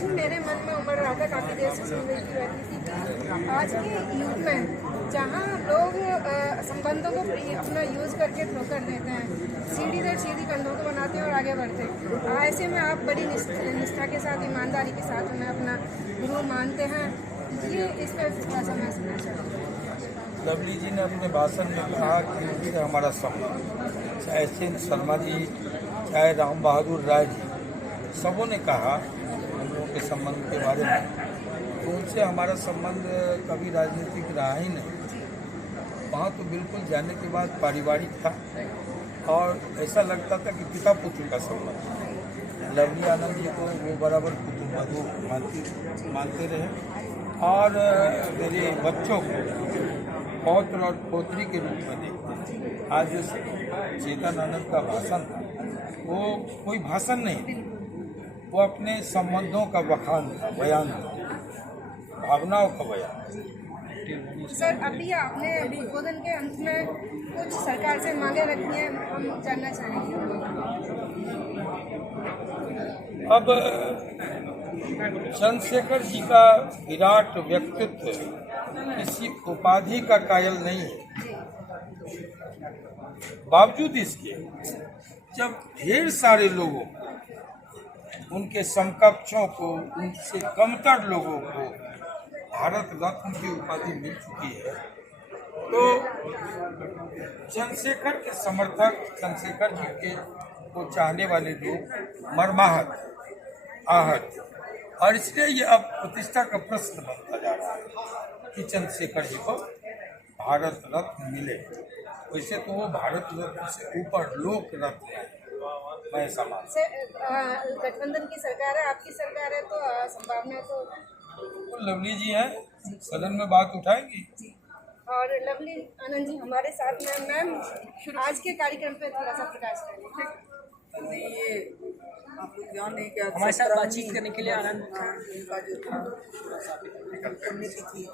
प्रश्न मेरे मन में उमड़ रहा था, काफ़ी देर से सुन रही थी। आज के युग में जहाँ लोग संबंधों को अपना यूज़ करके ठोकर देते हैं, सीढ़ी दर सीढ़ी कंधों को बनाते हैं और आगे बढ़ते हैं, ऐसे में आप बड़ी निष्ठा के साथ, ईमानदारी के साथ उन्हें अपना गुरु मानते हैं। ये इस पर थोड़ा सा मैं सुनना चाहूँगी। लवली जी ने अपने भाषण में कहा कि ये हमारा संबंध, चाहे सिंह शर्मा जी, चाहे राम बहादुर राय जी, सबों ने कहा हम लोगों के संबंध के बारे में। तो उनसे हमारा संबंध कभी राजनीतिक रहा ही नहीं। वहाँ तो बिल्कुल जाने के बाद पारिवारिक था और ऐसा लगता था कि पिता पुत्र का संबंध। लवली आनंद जी को वो बराबर पुत्रवधू मानते रहे और मेरे बच्चों को पौत्र और पोत्री के रूप में देखते हैं। आज जो चेतन आनंद का भाषण था वो कोई भाषण नहीं, वो अपने संबंधों का बखान था, बयान था, भावनाओं का बयान। सर, अभी आपने उद्बोधन के अंत में कुछ सरकार से मांगे रखी हैं, हम जानना चाहेंगे। अब चंद्रशेखर जी का विराट व्यक्तित्व किसी उपाधि का कायल नहीं है। बावजूद इसके जब ढेर सारे लोगों, उनके समकक्षों को, उनसे कमतर लोगों को भारत रत्न की उपाधि मिल चुकी है, तो चंद्रशेखर के समर्थक, चंद्रशेखर जी के को चाहने वाले लोग मर्माहत, आहत, और इसलिए ये अब प्रतिष्ठा का प्रश्न बनता जा रहा है कि चंद्रशेखर जी को भारत रत्न मिले। वैसे तो वो भारत रत्न से ऊपर लोक रत्न है, मैं ऐसा मानता हूं। गठबंधन की सरकार है, आपकी सरकार है, तो संभावना तो लवली जी हैं, सदन में बात उठाएंगी। और लवली आनंद जी हमारे साथ में। मैम, आज के कार्यक्रम पे थोड़ा सा प्रकाश करें। ये आप लोग जान नहीं क्या हमारे साथ बातचीत करने के लिए आनंद इनका जो करने की थी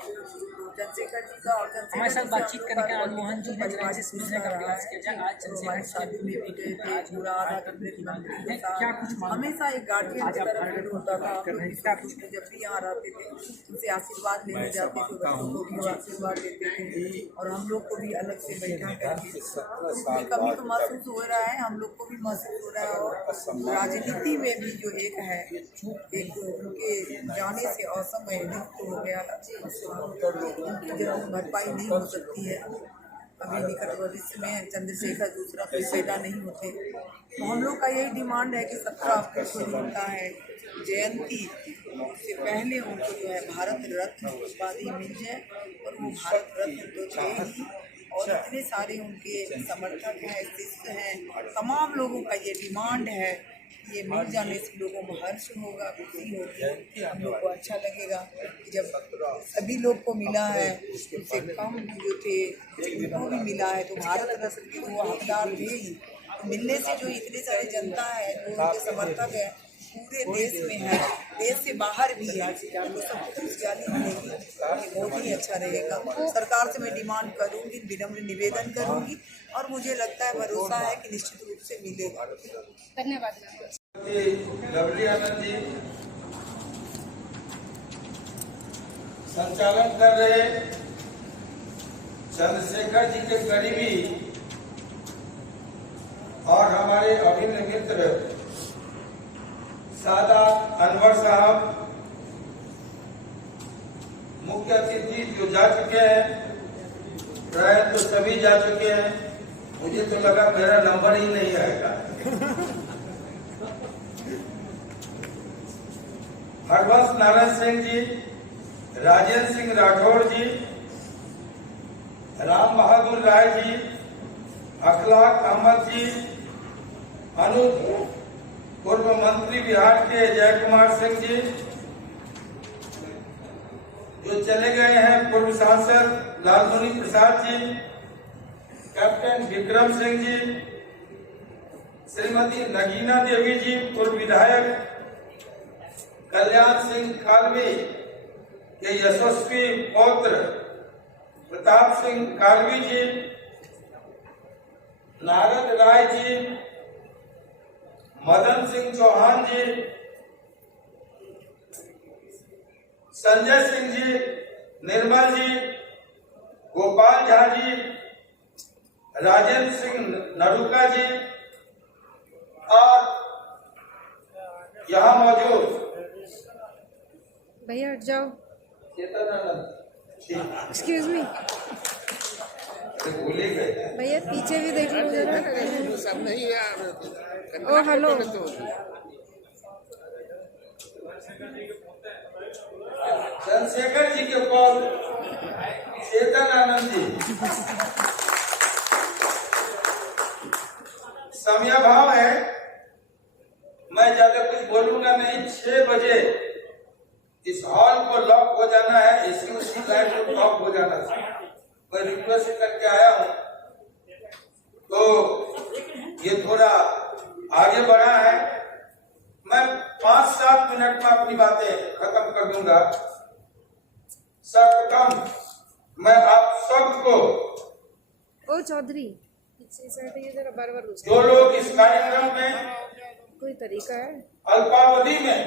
चंद्रशेखर जी का, और हमारे साथ बातचीत करने के आनंद मोहन जी ने जिनसे समझने का प्रयास किया जाए। आज हमारी शादी में भी गए थे, पूरा आधा घंटे क्या कुछ हमेशा एक गार्जियन की तरफ फील होता था। जब भी यहाँ रहते थे उनसे आशीर्वाद लेने जाते थे, बच्चों को भी आशीर्वाद देते थे और हम लोग को भी अलग से बैठा करके कभी तो महसूस हो रहा है, हम लोग को भी महसूस हो रहा है। और राजनीति में भी जो एक है, एक उनके जाने से असमय नियुक्त हो गया, उनकी जरूर भरपाई नहीं हो सकती है। अभी निकट भविष्य में चंद्रशेखर दूसरा कोई पैदा नहीं होते, तो हम लोग का यही डिमांड है कि 17 अक्टूबर को जो उनका है जयंती, उससे पहले उनको जो है भारत रत्न उपाधि मिल जाए। और वो भारत रत्न तो थे ही, और इतने सारे उनके समर्थक हैं, शिष्य हैं, तमाम लोगों का ये डिमांड है। ये मिल जाने से लोगों को हर्ष होगा, खुशी होगी, हम लोग को अच्छा लगेगा कि जब सभी लोग को मिला है, उससे कम जो थे उनको भी मिला है, तो भारत रत्न के वो हकदार थे ही। मिलने से जो इतने सारे जनता है, जो उनके समर्थक है, पूरे देश में है, देश से बाहर भी है, तो सबको खुशहाली मिलेगी, ये बहुत ही अच्छा रहेगा। सरकार से मैं डिमांड करूंगी, विनम्र निवेदन करूंगी, और मुझे लगता है, भरोसा है कि निश्चित रूप से मिलेगा। धन्यवाद। लवली आनंद जी संचालन कर रहे चंद्रशेखर जी के करीबी और हमारे अभिन्न मित्र सादात अनवर साहब, मुख्य अतिथि जो जा चुके हैं, प्राय तो सभी जा चुके हैं, मुझे तो लगा मेरा नंबर ही नहीं आएगा। हरवंश नारायण सिंह जी, राजेंद्र सिंह राठौड़ जी, राम बहादुर राय जी, अखलाक अहमद जी, अनूप पूर्व मंत्री बिहार के जय कुमार सिंह जी, जो चले गए हैं पूर्व सांसद लालमुनि प्रसाद जी, कैप्टन विक्रम सिंह जी, श्रीमती नगीना देवी जी पूर्व विधायक, कल्याण सिंह कालवी के यशस्वी पौत्र प्रताप सिंह कालवी जी, नारद राय जी, मदन सिंह चौहान जी, संजय सिंह जी, निर्मल जी, गोपाल झा जी, राजेंद्र सिंह नरूका जी और यहाँ मौजूद भैया हट जाओ, चेतन एक्सक्यूज मी भूल ही गए। भैया पीछे भी देख लो जरा। ओ हेलो, चंद्रशेखर जी के पौध चेतन आनंद जी, समय भाव है, मैं ज्यादा कुछ बोलूंगा नहीं। 6 बजे इस हॉल को लॉक हो जाना है, इसी उसी लाइट को लॉक हो जाना था। मैं रिक्वेस्ट करके आया हूं, तो ये थोड़ा आगे बढ़ा है। मैं 5-7 मिनट में अपनी बातें खत्म कर दूंगा। सर्वप्रथम मैं आप सबको, ओ चौधरी पीछे से हटिए जरा, बार-बार जो लोग इस कार्यक्रम में कोई तरीका है अल्पावधि में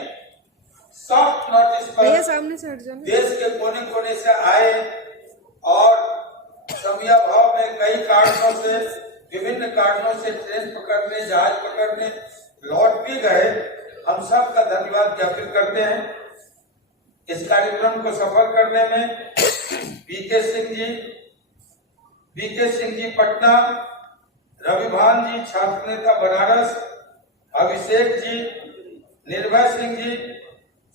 सॉफ्ट नोटिस भैया, पर सामने से हट जाना। देश के कोने कोने से आए और समयाभाव में कई कारणों से, विभिन्न कारणों से ट्रेन पकड़ने, जहाज पकड़ने लौट भी गए, हम सब का धन्यवाद ज्ञापित करते हैं। इस कार्यक्रम को सफल करने में वीके सिंह जी पटना, रविभान जी छात्र नेता बनारस, अभिषेक जी, निर्भय सिंह जी,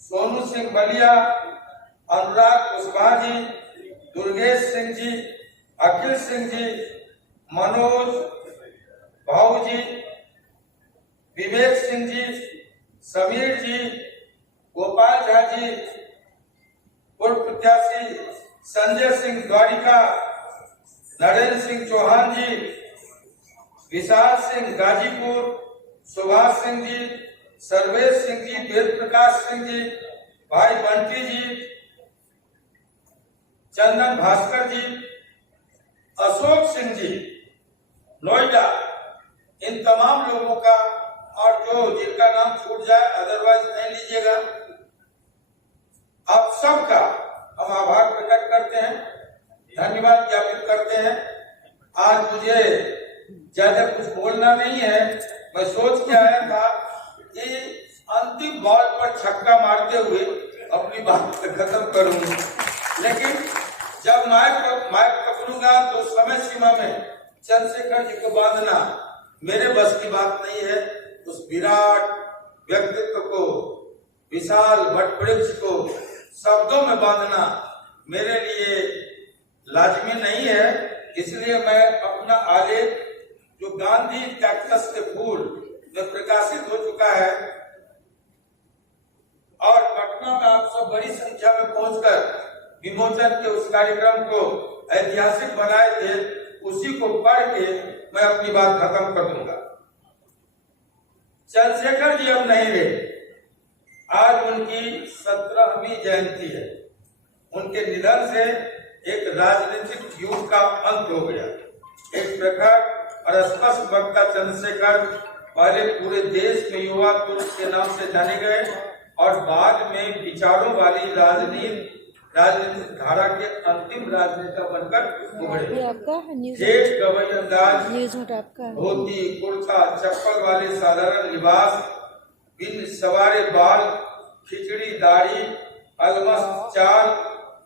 सोनू सिंह बलिया, अनुराग कुशवाहा जी, दुर्गेश सिंह जी, अखिल सिंह जी, मनोज भाऊ जी, विवेक सिंह जी, समीर जी, गोपाल झा जी, पूर्व प्रत्याशी संजय सिंह द्वारिका, नरेंद्र सिंह चौहान जी, विशाल सिंह गाजीपुर, सुभाष सिंह जी, सर्वेश सिंह जी, वेद प्रकाश सिंह जी, भाई बंटी जी, चंदन भास्कर जी, अशोक सिंह जी नोएडा, इन तमाम लोगों का, और जो जिनका नाम छूट जाए अदरवाइज नहीं लीजिएगा, आप सबका हम आभार प्रकट करते हैं, धन्यवाद ज्ञापित करते हैं। आज मुझे ज्यादा कुछ बोलना नहीं है, मैं सोच के आया था कि अंतिम बॉल पर छक्का मारते हुए अपनी बात खत्म करूंगा, लेकिन जब माइक पकड़ूंगा तो समय सीमा में चंद्रशेखर जी को बांधना मेरे बस की बात नहीं है। उस विराट व्यक्तित्व को, विशाल वटवृक्ष को शब्दों में बांधना मेरे लिए लाजमी नहीं है। इसलिए मैं अपना आलेख जो गांधी कैक्टस के फूल में प्रकाशित हो चुका है और पटना में आप सब बड़ी संख्या में पहुंचकर विमोचन के उस कार्यक्रम को ऐतिहासिक बनाए थे, उसी को पढ़ के मैं अपनी बात खत्म कर दूंगा। चंद्रशेखर जी अब नहीं रहे, आज उनकी 17वीं जयंती है। उनके निधन से एक राजनीतिक युग का अंत हो गया। एक प्रखर और स्पष्ट वक्ता चंद्रशेखर पहले पूरे देश में युवा पुरुष के नाम से जाने गए और बाद में विचारों वाली राजनीतिक धारा के अंतिम राजनेता बनकर उभरे। जेठ गवई अंदाज, धोती कुर्ता चप्पल वाले साधारण लिबास, बिन सवारे बाल, खिचड़ी दाढ़ी, अलमस्त चाल,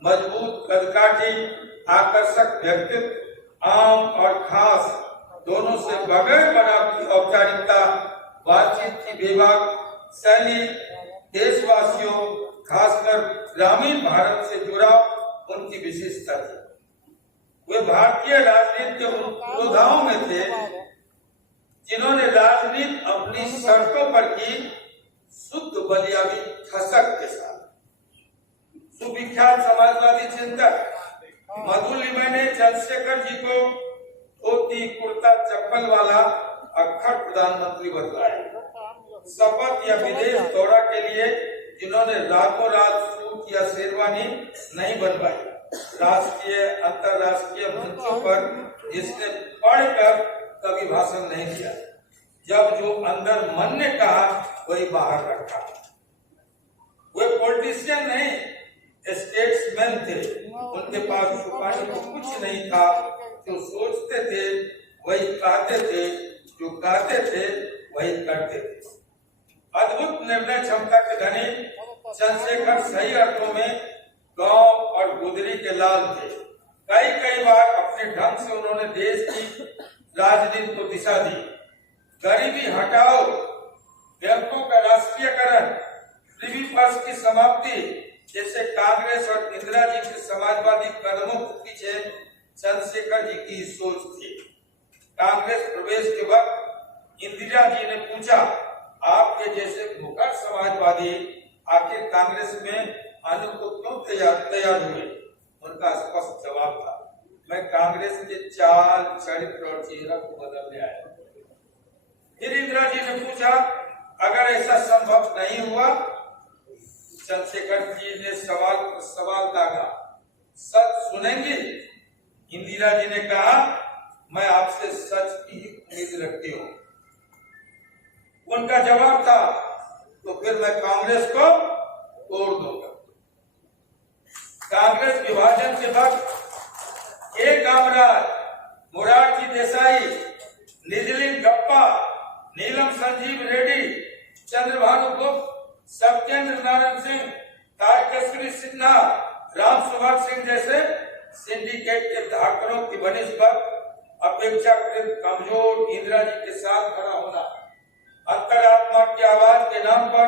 मजबूत कदकाठी, आकर्षक व्यक्तित्व, आम और खास दोनों से बगैर बनावटी औपचारिकता बातचीत की बेबाक शैली, देशवासियों खासकर ग्रामीण भारत से जुड़ा उनकी विशेषता थी। वे भारतीय राजनीति के उन योद्धाओं में थे जिन्होंने राजनीति अपनी शर्तों पर की, शुद्ध बलियाबी ठसक के साथ। सुविख्यात समाजवादी चिंतक मधुलिमय ने चंद्रशेखर जी को धोती कुर्ता चप्पल वाला अक्खर प्रधानमंत्री बतलाया। शपथ या विदेश दौरा के लिए जिन्होंने रातों रात सूट या शेरवानी नहीं बनवाई, राष्ट्रीय अंतर्राष्ट्रीय मंचों पर जिसने पढ़कर कभी भाषण नहीं दिया, जब जो अंदर मन ने कहा वही बाहर रखा। वे पॉलिटिशियन नहीं, स्टेट्समैन थे, उनके पास छुपाने को कुछ नहीं था। जो सोचते थे वही कहते थे, जो कहते थे वही करते थे। अद्भुत निर्णय क्षमता के धनी चंद्रशेखर सही अर्थों में गांव और गुदरी के लाल थे। कई बार अपने ढंग से उन्होंने देश की राजनीति को दिशा दी। गरीबी हटाओ, बैंकों का राष्ट्रीयकरण, प्रिवी पर्स की समाप्ति जैसे कांग्रेस और इंदिरा जी के समाजवादी कदमों के पीछे चंद्रशेखर जी की सोच थी। कांग्रेस प्रवेश के वक्त इंदिरा जी ने पूछा, आपके जैसे मुखर समाजवादी आखिर कांग्रेस में आने को क्यों तैयार हुए? उनका स्पष्ट जवाब था, मैं कांग्रेस के चाल, चरित्र और चेहरा को बदलने आया। फिर इंदिरा जी ने पूछा, अगर ऐसा संभव नहीं हुआ? चंद्रशेखर जी ने सवाल दागा, सच सुनेंगे? इंदिरा जी ने कहा, मैं आपसे सच की उम्मीद रखती हूँ। उनका जवाब था, तो फिर मैं कांग्रेस को तोड़ दूंगा। कांग्रेस विभाजन के वक्त एक कामराज, मोरारजी देसाई, निजलिंग गप्पा, नीलम संजीव रेड्डी, चंद्रभानु गुप्त, सत्येंद्र नारायण सिंह, तारकेश्वरी सिन्हा, राम सुभाष सिंह जैसे सिंडिकेट के धारकों की बनिस्बत अपेक्षाकृत कमजोर इंदिरा जी के साथ खड़ा होना, अंतरात्मा की आवाज के नाम पर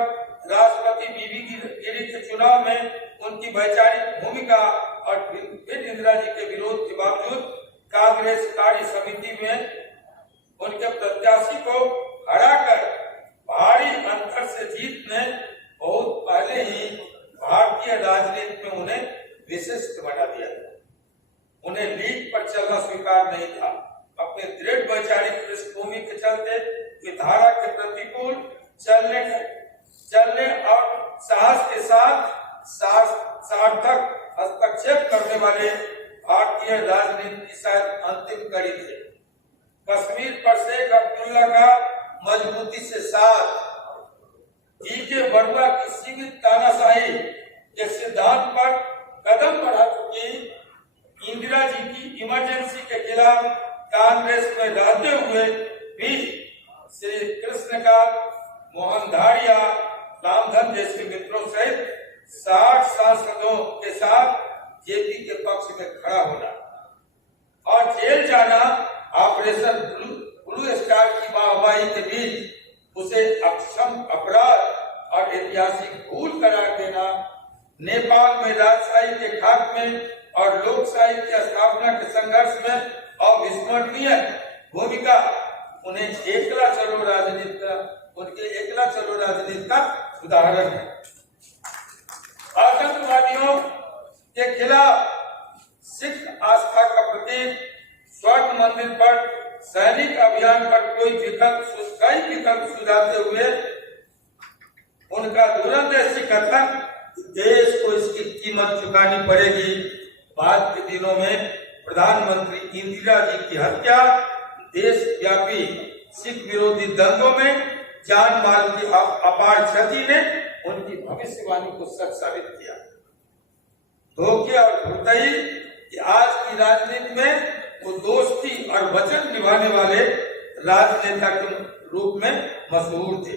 राष्ट्रपति बीबी गिरी के चुनाव में उनकी वैचारिक भूमिका और फिर इंदिरा जी के विरोध के बावजूद कांग्रेस कार्य समिति में उनके प्रत्याशी को हराकर भारी अंतर से जीतने बहुत पहले ही भारतीय राजनीति में उन्हें विशिष्ट बना दिया था। उन्हें लीग पर चलना स्वीकार नहीं था। अपने दृढ़ वैचारिक पृष्ठभूमि के चलते विधारा के प्रतिकूल चलने और साहस के साथ सार्थक हस्तक्षेप करने वाले भारतीय राजनीति की शायद अंतिम कड़ी थे। कश्मीर पर शेख अब्दुल्ला का मजबूती से साथ, डीके बरुआ की सीमित तानाशाही के सिद्धांत पर कदम बढ़ा चुकी इंदिरा जी की इमरजेंसी के खिलाफ कांग्रेस में रहते हुए भी श्री कृष्णकांत, मोहन धारिया, रामधन जैसे मित्रों सहित 60 सांसदों के साथ जेपी के पक्ष में खड़ा होना और जेल जाना, ऑपरेशन ब्लू स्टार की वाहवाही के बीच उसे अक्षम अपराध और ऐतिहासिक भूल करार देना, नेपाल में राजशाही के खात्मे और लोकशाही की स्थापना के संघर्ष में अविस्मरणीय भूमिका उनके एकला चलो राजनीति का उदाहरण है। आतंकवादियों के खिलाफ सिख आस्था का प्रतीक स्वर्ण मंदिर पर सैनिक अभियान पर कई विकल्प सुझाते हुए उनका दूरंदेशी कथन, देश को इसकी कीमत चुकानी पड़ेगी, बाद के दिनों में प्रधानमंत्री इंदिरा जी की हत्या, देशव्यापी सिख विरोधी दंगों में जान माल की अपार क्षति ने उनकी भविष्यवाणी को सच साबित किया। धोखे और धुरतई कि आज की राजनीति में वो दोस्ती और वचन निभाने वाले राजनेता के रूप में मशहूर थे।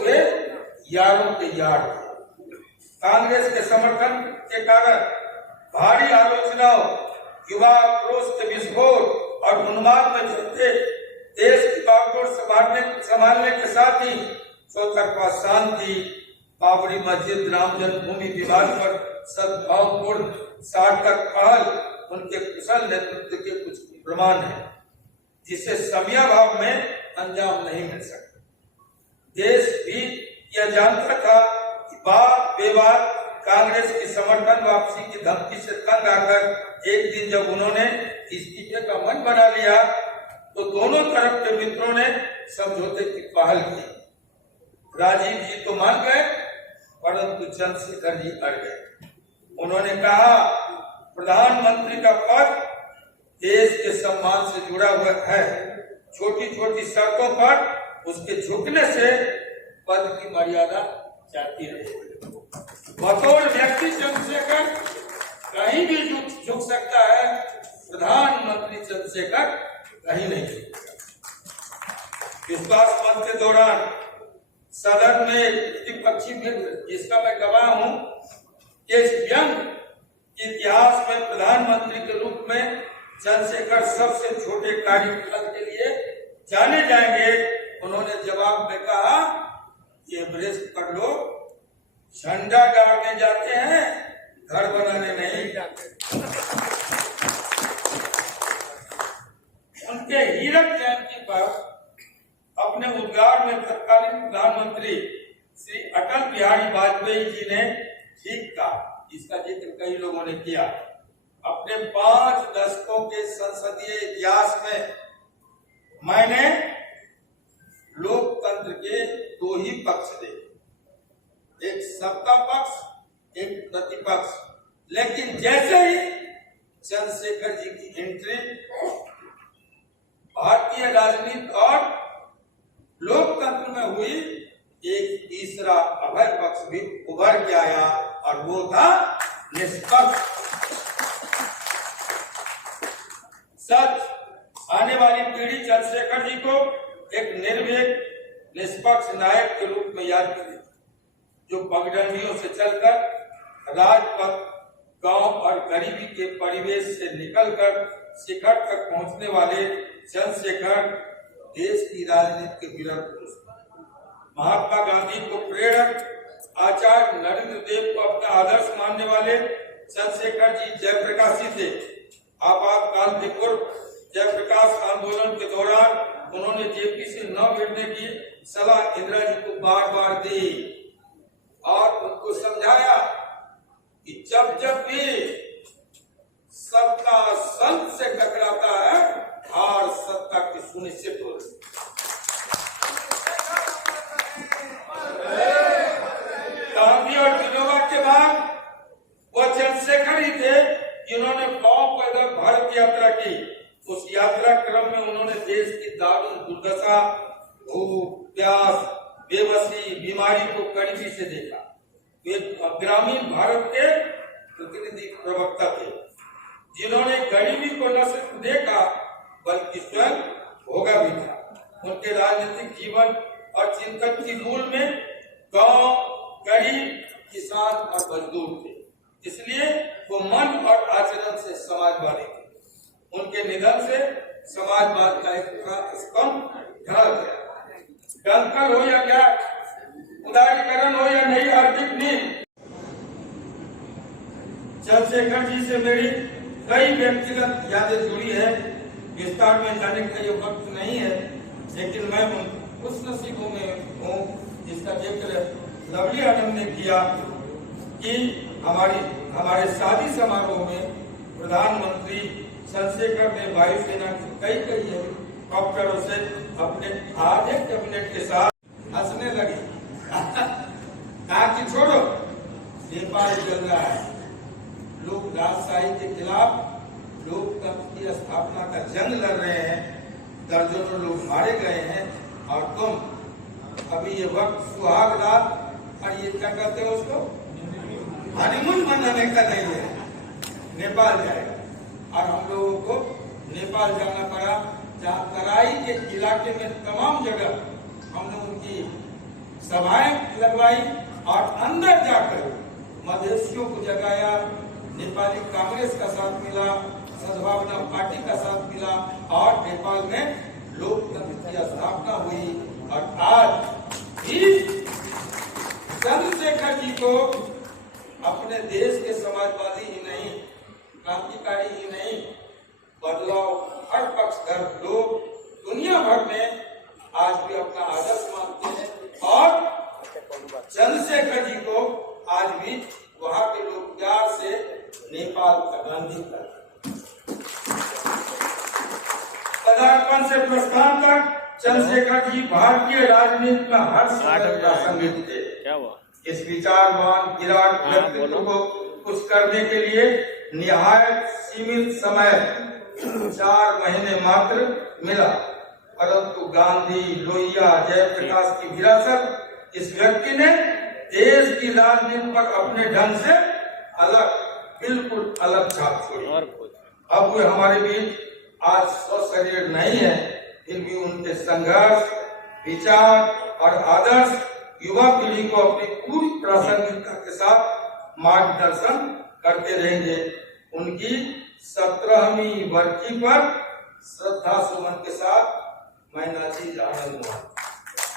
वे यारों के यार थे। कांग्रेस के समर्थन के कारण भारी आलोचनाओं, युवा क्रोध के विस्फोट और उन्माद में चलते देश की बागडोर संभालने के साथ ही चौतरफा शांति, बाबरी मस्जिद, राम जन्मभूमि विवाद पर सद्भावपूर्ण सार्थक पहल उनके कुशल नेतृत्व के कुछ प्रमाण है, जिसे समयाभाव में अंजाम नहीं मिल सकता। देश भी यह जानता था कि बेबाद कांग्रेस की समर्थन वापसी की धमकी से तंग आकर एक दिन जब उन्होंने इस्तीफे का मन बना लिया तो दोनों तरफ के मित्रों ने समझौते की पहल की। राजीव जी तो मान गए, परंतु चंद्रशेखर जी अड़ गए। उन्होंने कहा, प्रधानमंत्री का पद देश के सम्मान से जुड़ा हुआ है, छोटी छोटी शर्तों पर उसके झुकने से पद की मर्यादा जाती रही। बतौर व्यक्ति चंद्रशेखर कहीं भी झुक सकता है, प्रधानमंत्री चंद्रशेखर कहीं नहीं झुकेगा। विश्वास मत के दौरान सदन में प्रतिपक्षी मित्र, जिसका मैं गवाह हूं, इस व्यंग इतिहास में प्रधानमंत्री के रूप में चंद्रशेखर सबसे छोटे कार्यकाल के लिए जाने जाएंगे। उन्होंने जवाब में कहा, एवरेस्ट पर लोग झंडा गाड़ने जाते हैं, घर बनाने नहीं जाते। उनके हीरक जयंती पर अपने उद्गार में तत्कालीन प्रधानमंत्री श्री अटल बिहारी वाजपेयी जी ने ठीक कहा, इसका जिक्र कई लोगों ने किया। अपने 5 दशकों के संसदीय इतिहास में मैंने लोकतंत्र के 2 ही पक्ष देखे, एक सत्ता पक्ष, एक प्रतिपक्ष। लेकिन जैसे ही चंद्रशेखर जी की एंट्री भारतीय राजनीति और लोकतंत्र में हुई, एक तीसरा अभय पक्ष भी उभर के आया और वो था निष्पक्ष। सच, आने वाली पीढ़ी चंद्रशेखर जी को एक निर्भीक निष्पक्ष नायक के रूप में याद करेगी, जो पगडंडियों से चलकर राजपथ, गांव और गरीबी के परिवेश से निकलकर शिखर तक पहुंचने वाले चंद्रशेखर देश की राजनीति के विरल पुरुष। महात्मा गांधी को प्रेरक, आचार्य नरेंद्र देव को अपना आदर्श मानने वाले चंद्रशेखर जी जयप्रकाशी थे। आपातकाल के पूर्व जयप्रकाश आंदोलन के दौरान उन्होंने जेपी से न भिड़ने की सलाह इंदिरा जी को बार बार दी और उनको समझाया कि जब जब भी सत्ता संत से टकराता है, हार सत्ता की सुनिश्चित हो रही। गांधी और विनोबा के बाद वो चंद्रशेखर ही थे जिन्होंने पांव पैदल भारत यात्रा की। उस यात्रा क्रम में उन्होंने देश की दारुण दुर्दशा, भूख, प्यास, बेबसी, बीमारी को करीबी से देखा। वे ग्रामीण भारत के प्रतिनिधि प्रवक्ता थे, जिन्होंने गरीबी को न सिर्फ देखा बल्कि स्वयं भोगा भी था। उनके राजनीतिक जीवन और चिंतन की मूल में गांव, गरीब, किसान और मजदूर थे, इसलिए वो मन और आचरण से समाजवादी थे। उनके निधन से समाजवाद का एक स्तंभ ढह गया। डंकर हो या क्या, उदारीकरण हो या नई आर्थिक नीति, चंद्रशेखर जी से मेरी कई व्यक्तिगत यादें जुड़ी है। विस्तार में जाने का ये वक्त नहीं है, लेकिन मैं उस नसीबों में हूँ जिसका जिक्र लवली आनंद ने किया कि हमारे शादी समारोह में प्रधानमंत्री चंद्रशेखर ने वायुसेना के कई हेलीकॉप्टरों से अपने आधे कैबिनेट के साथ हंसने लगे। कहा कि छोड़ो, नेपाल चल रहा है, लोग राजशाही के खिलाफ लोकतंत्र की स्थापना का जंग लड़ रहे हैं, दर्जनों लोग मारे गए हैं और तुम अभी ये वक्त सुहाग रात और ये क्या कहते हो उसको, हनीमून मनाने का नहीं है, नेपाल जाएगा। और हम लोगों को नेपाल जाना पड़ा, जहाँ तराई के इलाके में तमाम जगह हमने उनकी सभाएं लगवाई और अंदर जाकर मधेशियों को जगाया। नेपाली कांग्रेस का साथ मिला, सद्भावना पार्टी का साथ मिला और नेपाल में लोकतंत्र की स्थापना हुई। और आज भी चंद्रशेखर जी को अपने देश के समाजवादी ही नहीं, क्रांतिकारी ही नहीं, बदलाव हर पक्षधर लोग दुनिया भर में आज भी अपना आदर्श मानते हैं और चंद्रशेखर जी को आज भी वहाँ के लोग प्यार से नेपाल का गांधी करते। पदार्पण से प्रस्थान तक चंद्रशेखर जी भारतीय राजनीति में हर समय प्रासंगिक थे। इस विचारवान विराट व्यक्तित्व को कुछ करने के लिए निहायत सीमित समय 4 महीने मात्र मिला, परंतु गांधी, लोहिया, जयप्रकाश की विरासत इस व्यक्ति ने देश की राजनीति पर अपने ढंग से अलग, बिल्कुल अलग छाप छोड़ी। अब वे हमारे बीच आज सशरीर नहीं है, फिर भी उनके संघर्ष, विचार और आदर्श युवा पीढ़ी को अपनी पूरी प्रासंगिकता के साथ मार्गदर्शन करते रहेंगे। उनकी 17वीं बरसी पर श्रद्धा सुमन के साथ मैं नाची आनंद मोहन।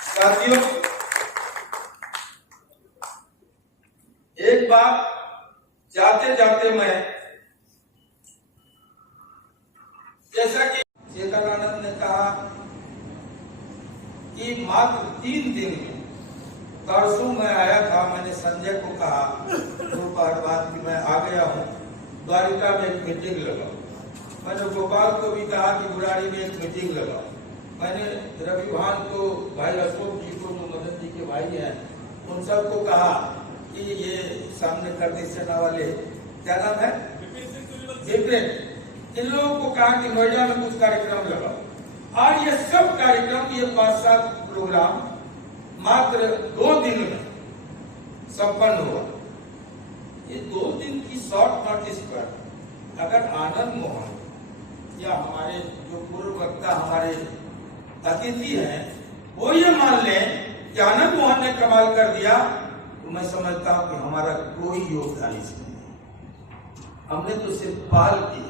साथियों, एक बात जाते जाते मैं, जैसा कि चेतनानंद ने कहा कि मात्र 3 दिन में, परसों मैं आया था, मैंने संजय को कहा दोपहर बाद कि मैं आ गया हूँ, द्वारिका में एक मीटिंग लगाओ। मैंने गोपाल को भी कहा कि बुराड़ी में एक मीटिंग लगाओ। मैंने रविवान को, भाई अशोक जी को, जो मदन जी के भाई हैं, उन सबको कहा कि ये सामने करनी सेना वाले, क्या नाम है, विपिन, इन लोगों को कहा कि नोएडा में कुछ कार्यक्रम लगाओ। और ये सब कार्यक्रम, ये 5-7 प्रोग्राम मात्र 2 दिन में संपन्न हुआ। ये 2 दिन की शॉर्ट नोटिस पर अगर आनंद मोहन या हमारे जो पूर्व वक्ता हमारे अतिथि हैं वो ये मान लें कि आनंद मोहन ने कमाल कर दिया, तो मैं समझता हूं कि हमारा कोई योगदान इसमें नहीं। हमने तो सिर्फ पहल की।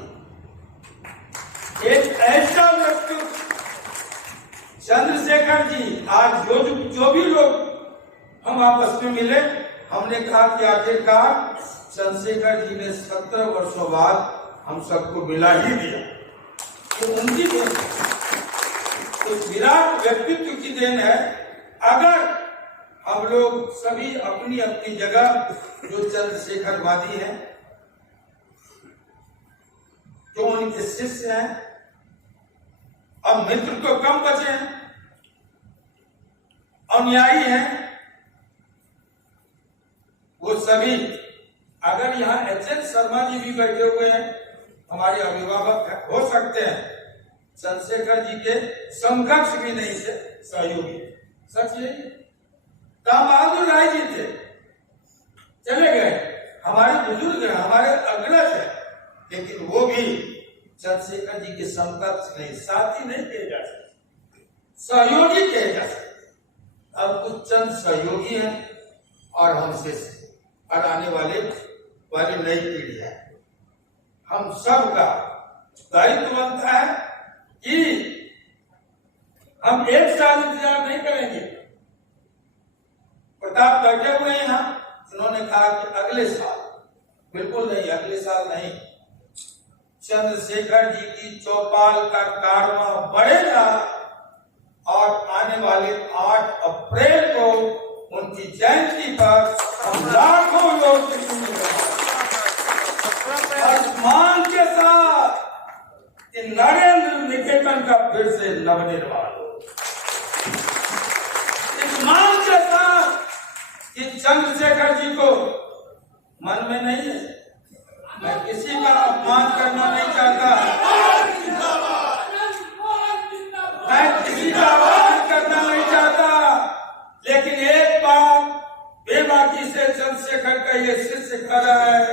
एक ऐसा व्यक्तित्व चंद्रशेखर जी, आज जो भी लोग हम आपस में मिले, हमने कहा कि आखिरकार चंद्रशेखर जी ने 17 वर्षों बाद हम सबको मिला ही दिया। तो उनकी देन, उस विराट व्यक्तित्व की देन है। अगर हम लोग सभी अपनी अपनी जगह जो चंद्रशेखरवादी हैं, जो उनके शिष्य हैं, अब मित्र तो कम बचे हैं, अनुयायी हैं, वो सभी, अगर यहाँ एच.एन. शर्मा जी भी बैठे हुए हैं, हमारे अभिभावक हो सकते हैं, चंद्रशेखर जी के समकक्ष भी नहीं थे, सहयोगी, सच यही। राम बहादुर राय जी थे, चले गए, हमारे बुजुर्ग हैं, हमारे अग्रज हैं, लेकिन वो भी चंद्रशेखर जी के समकक्ष नहीं, साथी नहीं कहे जा सकते, सहयोगी कहे जा सकते। अब कुछ चंद सहयोगी हैं और हमसे और आने वाली नई पीढ़ी है। हम सबका दायित्व बनता है कि हम एक साल इंतजार नहीं करेंगे। प्रताप बैठे हुए हैं यहाँ, उन्होंने कहा कि अगले साल, बिल्कुल नहीं, अगले साल नहीं, चंद्रशेखर जी की चौपाल का कारवां बढ़ेगा और आने वाले 8 अप्रैल को उनकी जयंती पर हम लाखों लोग सम्मान के साथ कि नरेंद्र निकेतन का फिर से नवनिर्माण हो, इस मान के साथ कि चंद्रशेखर जी को मन में नहीं है, मैं किसी का अपमान करना नहीं चाहता, मैं किसी का अपमान करना नहीं चाहता, लेकिन एक बात बेबाकी से चंद्रशेखर का ये शिष्य कर रहा है,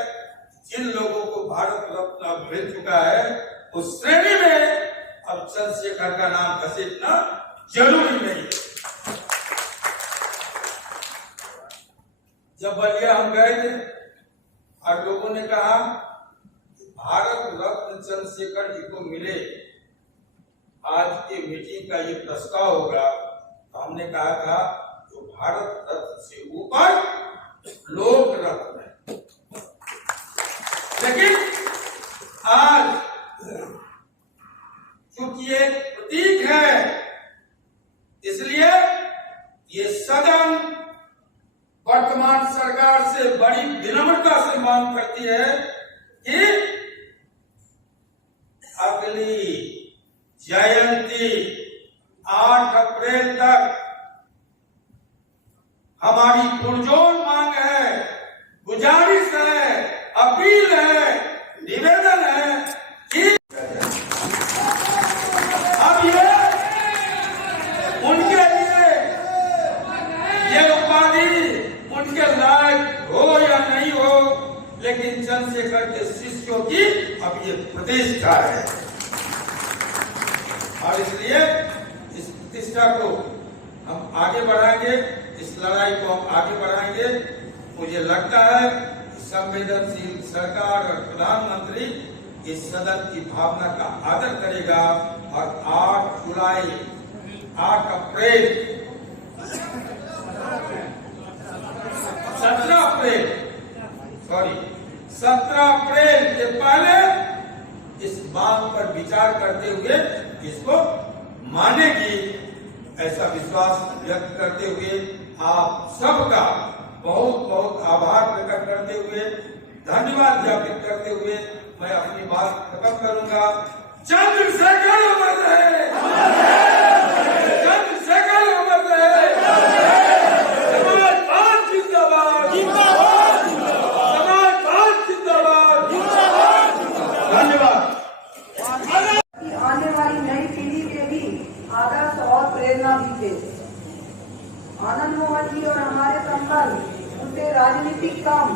जिन लोगों को भारत रत्न मिल चुका है उस श्रेणी में अब चंद्रशेखर का नाम घसीटना जरूरी नहीं। जब बलिया हम गए थे और लोगों ने कहा भारत रत्न चंद्रशेखर जी को मिले, आज की मीटिंग का ये प्रस्ताव होगा, तो हमने कहा था जो भारत रत्न से ऊपर लोक रत्न है। लेकिन आज चूंकि एक प्रतीक है, इसलिए ये सदन वर्तमान सरकार से बड़ी विनम्रता से मांग करती है कि अगली जयंती 8 अप्रैल तक हमारी पुरजोर मांग है, गुजारिश है, अपील है, निवेदन है कि अब ये उनके लिए ये उपाधि उनके लायक हो या नहीं हो, लेकिन चंद्रशेखर के शिष्यों की अब ये प्रतिष्ठा है और इसलिए इस प्रतिष्ठा को हम आगे बढ़ाएंगे, इस लड़ाई को हम आगे बढ़ाएंगे। मुझे लगता है कि संवेदनशील सरकार और प्रधानमंत्री इस सदन की भावना का आदर करेगा और 8 जुलाई 8 अप्रैल 17 अप्रैल के पहले इस बात पर विचार करते हुए इसको मानेगी, ऐसा विश्वास व्यक्त करते हुए आप सबका बहुत बहुत आभार प्रकट करते हुए, धन्यवाद ज्ञापित करते हुए मैं अपनी बात खत्म करूंगा। चंद्रशेखर अमर रहे, चंद्रशेखर अमर रहे, समाजवाद जिंदाबाद, समाजवाद जिंदाबाद। धन्यवाद। आने वाली नई पीढ़ी के भी आदर्श और प्रेरणा भी थे। आनंद मोहन जी और हमारे संबंध उनसे राजनीतिक कम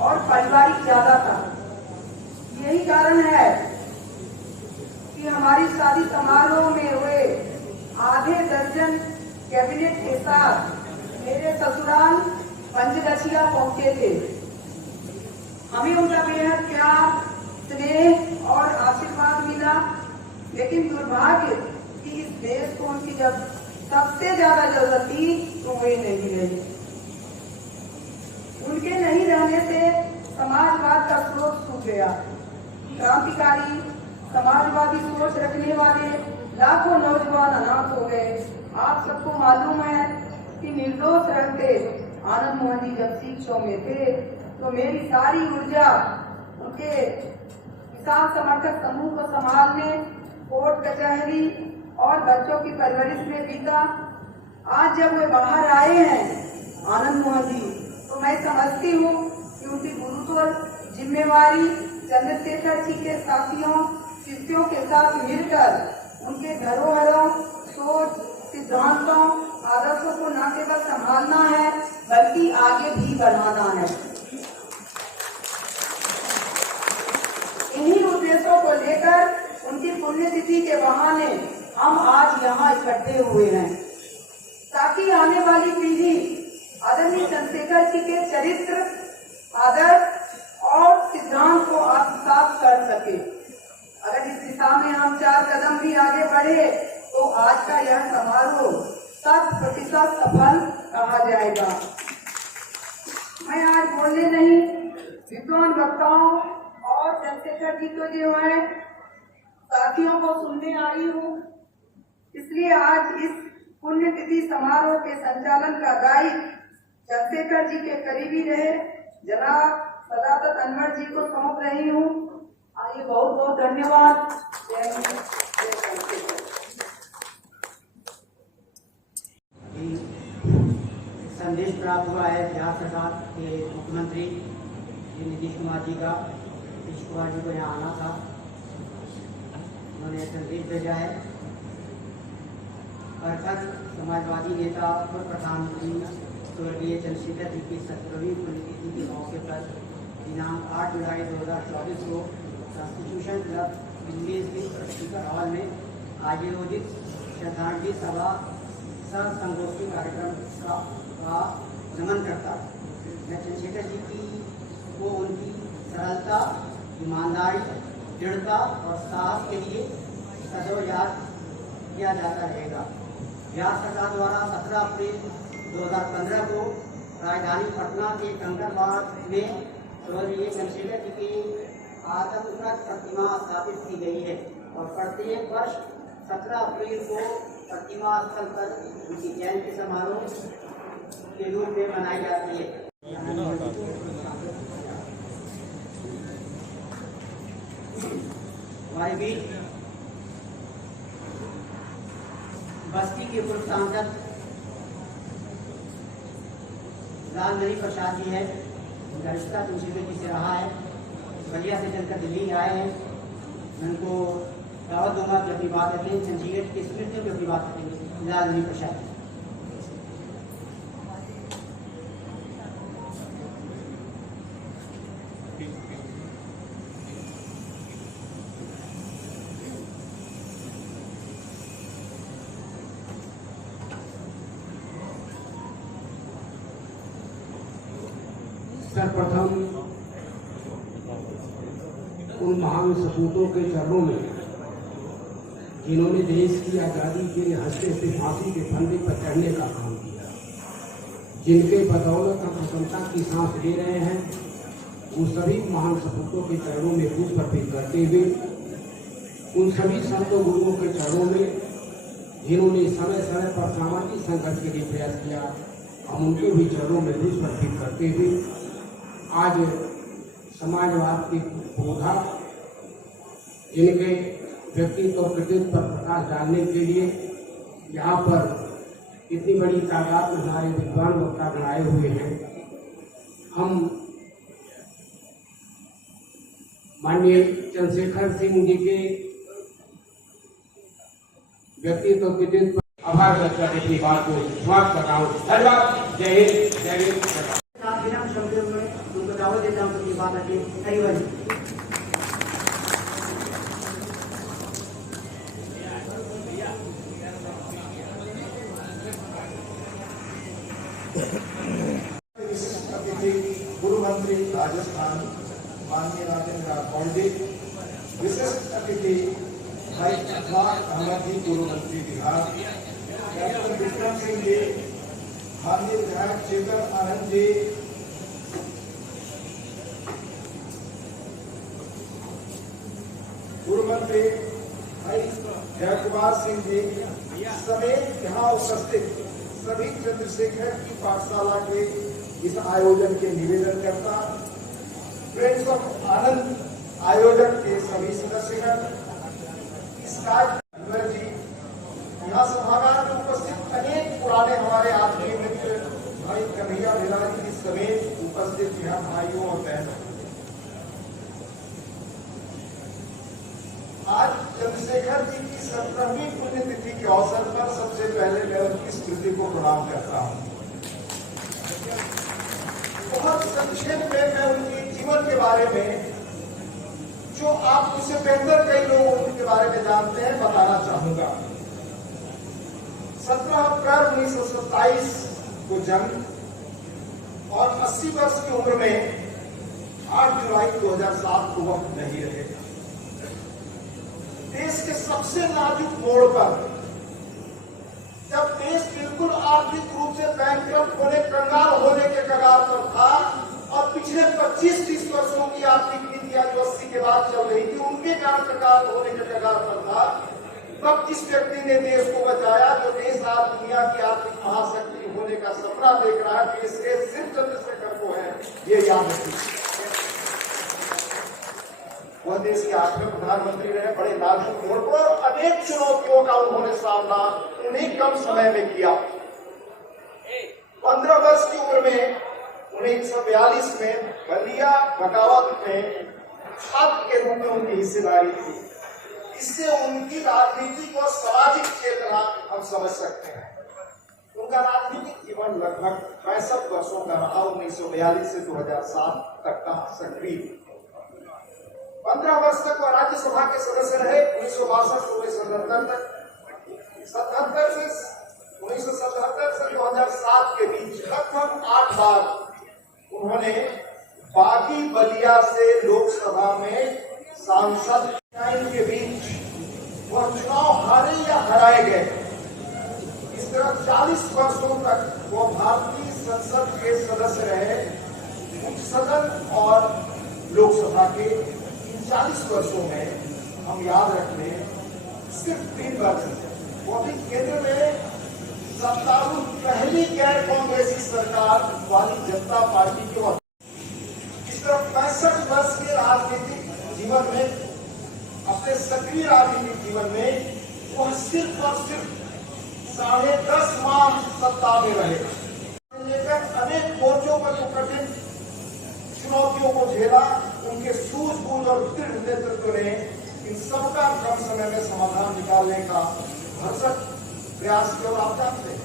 और पारिवारिक ज्यादा था। यही कारण है कि हमारी शादी समारोह में हुए आधे दर्जन कैबिनेट के साथ मेरे ससुराल पंचगछिया पहुंचे थे। हमें उनका बेहद प्यार, स्नेह और आशीर्वाद मिला, लेकिन दुर्भाग्य कि इस देश को उनकी जब सबसे ज्यादा जरूरत थी तो वे नहीं रहे। उनके नहीं रहने से समाजवाद का स्रोत सूख गया। क्रांतिकारी समाजवादी सोच रखने वाले लाखों नौजवान अनाथ हो गए। आप सबको मालूम है कि निर्दोष रहते आनंद मोहन जी जब शिक्षकों में थे तो मेरी सारी ऊर्जा उनके किसान समर्थक समूह को संभालने, कोर्ट कचहरी और बच्चों की परवरिश में बीता। आज जब वे बाहर आए हैं आनंद मोहन जी, तो मैं समझती हूँ कि उनकी गुरुत्व जिम्मेवारी चंद्रशेखर जी के साथियों शिष्यों के साथ मिलकर उनके धरोहरों, सोच, सिद्धांतों, आदर्शों को न केवल संभालना है बल्कि आगे भी बढ़ाना है। इन्हीं उद्देश्यों को लेकर उनकी पुण्यतिथि के बहाने हम आज यहाँ इकट्ठे हुए हैं, ताकि आने वाली पीढ़ी आदरणीय चंद्रशेखर जी के चरित्र, आदर्श और सिद्धांत को आत्मसात कर सके। अगर इस दिशा में हम 4 कदम भी आगे बढ़े तो आज का यह समारोह 100% सफल कहा जाएगा। मैं आज बोलने नहीं, विद्वान वक्ताओं और चंद्रशेखर जी को जो है साथियों को सुनने आई हूँ, इसलिए आज इस पुण्यतिथि समारोह के संचालन का दायित्व चंद्रशेखर जी के करीबी रहे जनाब सदाकत अनवर जी को सौंप रही हूँ। आइए, बहुत बहुत धन्यवाद। जय हिंद, जय चंद्रशेखर। संदेश प्राप्त हुआ है बिहार सरकार के मुख्यमंत्री नीतीश कुमार जी का। नीतीश कुमार जी को यहाँ आना था, उन्होंने संदेश भेजा है। समाजवादी नेता और प्रधानमंत्री स्वर्गीय चंद्रशेखर जी की 17वीं पुण्यतिथि के मौके पर दिनांक 8 जुलाई 2024 को कॉन्स्टिट्यूशन क्लब दिल्ली स्थित स्पीकर हॉल में आयोजित श्रद्धांजलि सभा सह संगोष्ठी कार्यक्रम का नमन करता मैं चंद्रशेखर जी को उनकी सरलता, ईमानदारी, दृढ़ता और साहस के लिए सदैव याद किया जाता रहेगा। बिहार सरकार द्वारा 17 अप्रैल 2015 को राजधानी पटना के कंकड़बाग में स्वर्गीय चंद्रशेखर जी की आदमकद प्रतिमा स्थापित की गई है और प्रत्येक वर्ष 17 अप्रैल को प्रतिमा स्थल पर उनकी जयंती समारोह के रूप में मनाई जाती है। हमारे बीच बस्ती के पूर्व सांसद लालमणि प्रसाद जी है, उनका रिश्ता चंद्रशेखर जी से रहा है। बलिया से चलकर दिल्ली आए हैं। मैं उनको दावत दूंगा कि अपनी बात रखें, चंद्रशेखर की स्मृतियों की अपनी बात रखेंगे। लालमणि प्रसाद। सर्वप्रथम उन महान सपूतों के चरणों में जिन्होंने देश की आज़ादी के लिए हंसते से फांसी के फंदे पर चढ़ने का काम किया, जिनके बदौलत हम स्वतंत्रता की सांस ले रहे हैं, उन सभी महान सपूतों के चरणों में पुष्प अर्पित करते हुए उन सभी संतों गुरुओं के चरणों में जिन्होंने समय समय पर सामाजिक संघर्ष के लिए प्रयास किया, हम उनके भी चरणों में पुष्प अर्पित करते हुए आज समाजवाद के पौधा जिनके व्यक्तित्व और कृतित्व पर प्रकाश डालने के लिए यहाँ पर इतनी बड़ी तादाद में हमारे विद्वान वक्ता बनाए हुए हैं। हम माननीय चंद्रशेखर सिंह जी के व्यक्तित्व और कृतित्व पर आभार व्यक्त करके अपनी बात को समाप्त कर रहा हूँ। धन्यवाद। जय हिंद, जय हिंद। बिना शब्दों में उनको दावत देता हूँ अपनी बात आगे कई बार गुरु मंत्री राजस्थान माननीय राजेंद्र राठौड़ जी, विशिष्ट अतिथि भाई अहमद जी पूर्व मंत्री बिहार, डॉक्टर विक्रम सिंह जी, माननीय विधायक चेतन आनंद जी, पूर्व मंत्री भाई जयकुमार सिंह जी समेत यहाँ उपस्थित सभी चंद्रशेखर की पाठशाला के इस आयोजन के निवेदनकर्ता, फ्रेंड्स ऑफ आनंद आयोजन के सभी सदस्यगण, इस कार्य जी, यहाँ सभागार में उपस्थित अनेक पुराने हमारे आत्मीय मित्र भाई कन्हैया भिलारी जी समेत उपस्थित यहाँ भाइयों और बहनों, आज चंद्रशेखर जी की 17वीं पुण्यतिथि के अवसर पर सबसे पहले मैं उनकी स्मृति को प्रणाम करता हूँ। बहुत संक्षेप में मैं उनके जीवन के बारे में, जो आप मुझसे बेहतर कई लोग उनके बारे में जानते हैं, बताना चाहूंगा। 17 अप्रैल 1927 को जन्म और 80 वर्ष की उम्र में 8 जुलाई 2007 को वह नहीं रहे। देश के सबसे नाजुक मोड़ पर, जब देश बिल्कुल आर्थिक रूप से बैंकक्रप्ट होने, कंगाल होने के कगार पर था और पिछले 25-30 वर्षों की आर्थिक नीतियां जो 80 के बाद चल रही थी उनके कारण कंगाल होने के कगार पर था, तब जिस व्यक्ति ने देश को बचाया, जो देश आज दुनिया की आर्थिक महाशक्ति होने का सपना देख रहा है, देश के सिर्फ चंद्रशेखर को है, ये याद रखिए। वह देश के 8वें प्रधानमंत्री रहे, बड़े नाजुक मोड़ पर अनेक चुनौतियों का उन्होंने सामना उन्हीं कम समय में किया। 15 वर्ष की उम्र में 1942 में बलिया बगावत में छात्र के रूप में उनकी हिस्सेदारी थी। इससे उनकी राजनीतिक और सामाजिक चेतना हम समझ सकते हैं। उनका राजनीतिक जीवन लगभग 65 वर्षों का रहा, 1942 से 2007 तक का सक्रिय। 15 वर्ष तक वह राज्यसभा के सदस्य रहे, 1962 से 1977 तक। 1977 से 2007 के बीच लगभग 8 बार उन्होंने बागी बलिया से लोकसभा में सांसद के बीच वह चुनाव हारे या हराए गए। इस तरह 40 वर्षों तक वो भारतीय संसद के सदस्य रहे। उच्च सदन और लोकसभा के 40 वर्षों में हम याद रख लें, सिर्फ 3 वर्ष वो भी केंद्र में सत्तारूढ़ पहली गैर कांग्रेसी सरकार वाली जनता पार्टी की ओर। इस तरह 65 वर्ष के राजनीतिक जीवन में, अपने सक्रिय राजनीतिक जीवन में वह सिर्फ और सिर्फ 10.5 माह सत्ता में रहे। लेकर अनेक मोर्चों पर जो कठिन चुनौतियों को झेला, उनके सूझबूझ और दृढ़ नेतृत्व ने इन सबका कम समय में समाधान निकालने का भरसक प्रयास किया। और आप जानते हैं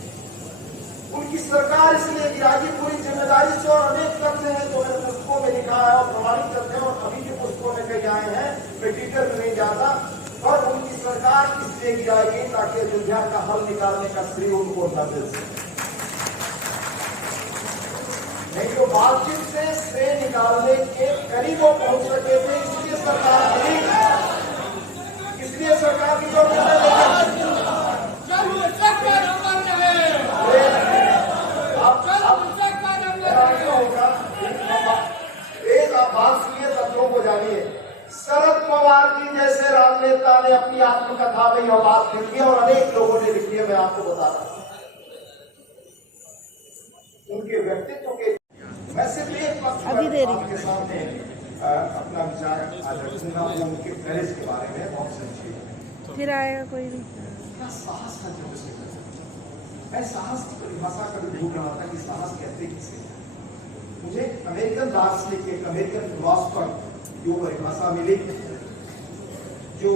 उनकी सरकार इसलिए गिराई, पूरी जिम्मेदारी से, और अनेक तथ्य हैं जो मैंने पुस्तकों में लिखा है और प्रमाणित तथ्य और अभी के पुस्तकों में कई आए हैं, मैं डिटेल में नहीं जाता। और उनकी सरकार इसलिए गिराई गई ताकि अयोध्या का हल निकालने का श्रेय उनको न मिल सके। नहीं तो बातचीत से श्रेय निकालने के करीब वो पहुंच सके थे, इसलिए सरकार की जरूरत है। आप बात सुनिए, शब्दों को जानिए। शरद पवार जी जैसे राजनेता ने अपनी आत्मकथा में यह बात लिखी है और अनेक लोगों ने लिखी है, मैं आपको बता रहा हूं। उनके व्यक्तित्व के मैं सिर्फ एक पक्ष आपके सामने अपना विचार आज रखूंगा, वो उनके करेज के बारे में बहुत संक्षेप में। फिर आएगा कोई भी साहस का जो मैं साहस की परिभाषा कभी ढूंढ रहा था कि साहस कहते किसे। मुझे अमेरिकन दार्शनिक, एक अमेरिकन फिलॉसफर जो परिभाषा मिली, जो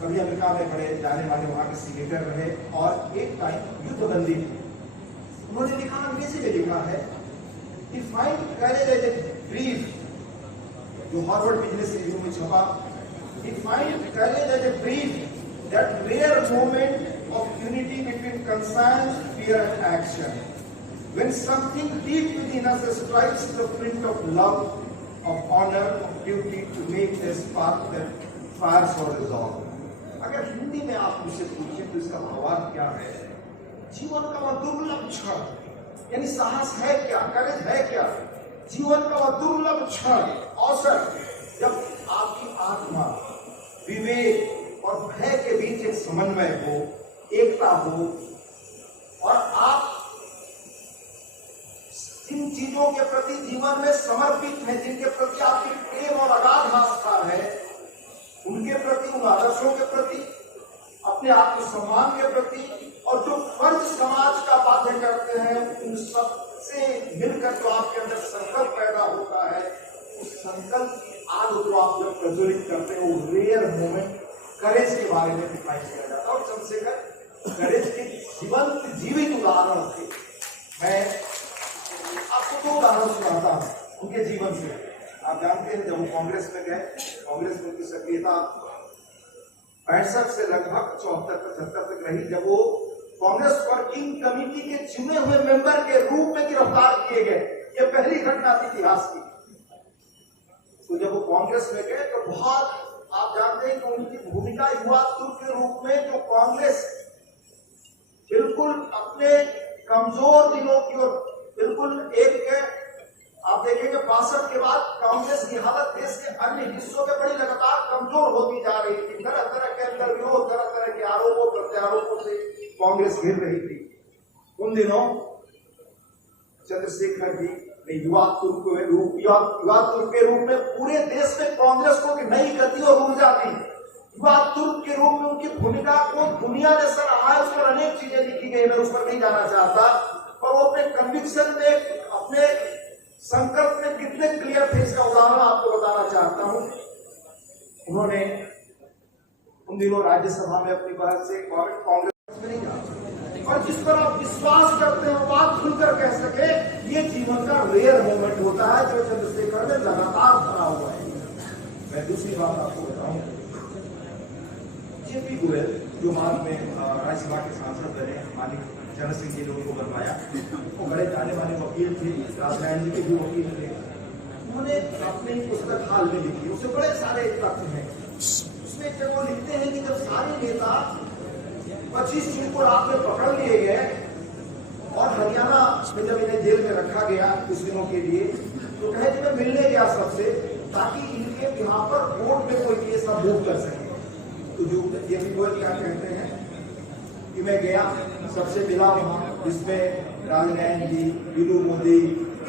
कभी अमेरिका में बड़े जाने वाले वहां के सीनेटर रहे और एक टाइम युद्धबंदी थी। उन्होंने लिखा, अंग्रेजी में लिखा है, define courage as a brief, जो हार्वर्ड बिजनेस रिव्यू में छपा, define courage as a brief that rare moment of unity between conscience, fear and action. When something deep within us strikes the flint of love, of honor, of duty to make a spark that fires for resolve. अगर हिंदी में आप मुझसे पूछें तो इसका भावार्थ क्या है? जीवन का वह दुर्लभ क्षण, यानी साहस है क्या, करेज है क्या? जीवन का वह दुर्लभ क्षण, अवसर जब आपकी आत्मा विवेक और भय के बीच एक समन्वय हो, एकता हो, और आप जिन चीजों के प्रति जीवन में समर्पित हैं, जिनके प्रति आपकी प्रेम और अगाध आस्था है, उनके प्रति, उन आदर्शों के प्रति, अपने आत्मसम्मान के प्रति, और जो फर्ज समाज का बाध्य करते हैं, उन सब से मिलकर जो आपके अंदर संकल्प पैदा होता है, उस संकल्प की आग जो आप जब प्रज्वलित करते हैं, वो रेयर मोमेंट करेज के बारे में दिखाई दिया जाता है। और चंद्रशेखर करेज के जीवंत जीवित उदाहरण थे। मैं आपको दो उदाहरण सुनाता हूं उनके जीवन से। आप जानते हैं, जब वो कांग्रेस में गए, कांग्रेस में उनकी सक्रियता 65 से लगभग 74-75 तक रही। जब वो कांग्रेस वर्किंग कमेटी के चुने हुए मेंबर के रूप में गिरफ्तार किए गए, ये पहली घटना थी इतिहास की। तो जब वो कांग्रेस में गए तो बहुत, आप जानते हैं कि उनकी भूमिका युवा तुर्क के रूप में, जो कांग्रेस बिल्कुल अपने कमजोर दिनों की ओर, बिल्कुल एक के, आप देखेंगे 62 के बाद कांग्रेस की हालत देश के अन्य हिस्सों में बड़ी लगातार कमजोर होती जा रही थी। तरह तरह के अंदर विरोध, तरह तरह के आरोपों प्रत्यारोपों से कांग्रेस घिर रही थी। उन दिनों चंद्रशेखर जी ने युवा तुर्क के रूप में पूरे देश में कांग्रेस को नई गति और ऊर्जा दी। युवा तुर्क के रूप में उनकी भूमिका को दुनिया ने सराहा, उस पर अनेक चीजें लिखी गई, मैं उस पर नहीं जाना चाहता, और वो अपने कन्विक्शन में, अपने संकल्प में कितने क्लियर थे, इसका उदाहरण आपको बताना चाहता हूं। उन्होंने उन दिनों राज्यसभा में अपनी बात से कांग्रेस में नहीं जाना, और जिस पर आप विश्वास करते हो, बात खुलकर कह सके, ये जीवन का रेयर मोमेंट होता है जो चंद्रशेखर में लगातार भरा हुआ है। मैं दूसरी बात आपको बताऊं, जेपी गोयल जो बाद में राज्यसभा के सांसद बने, मालिक चरण सिंह जी ने उनको बनवाया, वो बड़े जाने वाले वकील थे, राजनारायण जी के भी वकील थे। उन्होंने अपनी पुस्तक हाल में लिखी, उससे बड़े सारे तथ्य हैं। उसमें जब वो लिखते हैं कि जब सारे नेता 25 जून को रात में पकड़ लिए गए और हरियाणा में जब इन्हें जेल में रखा गया कुछ दिनों के लिए, तो कहे कि मैं मिलने गया सबसे, ताकि इनके यहाँ पर कोर्ट में कोई केस ना मूव कर सके। तो जो जेपी गोयल क्या कहते हैं कि मैं गया, सबसे मिला वहां, जिसमें राजनारायण जी, वीरू मोदी,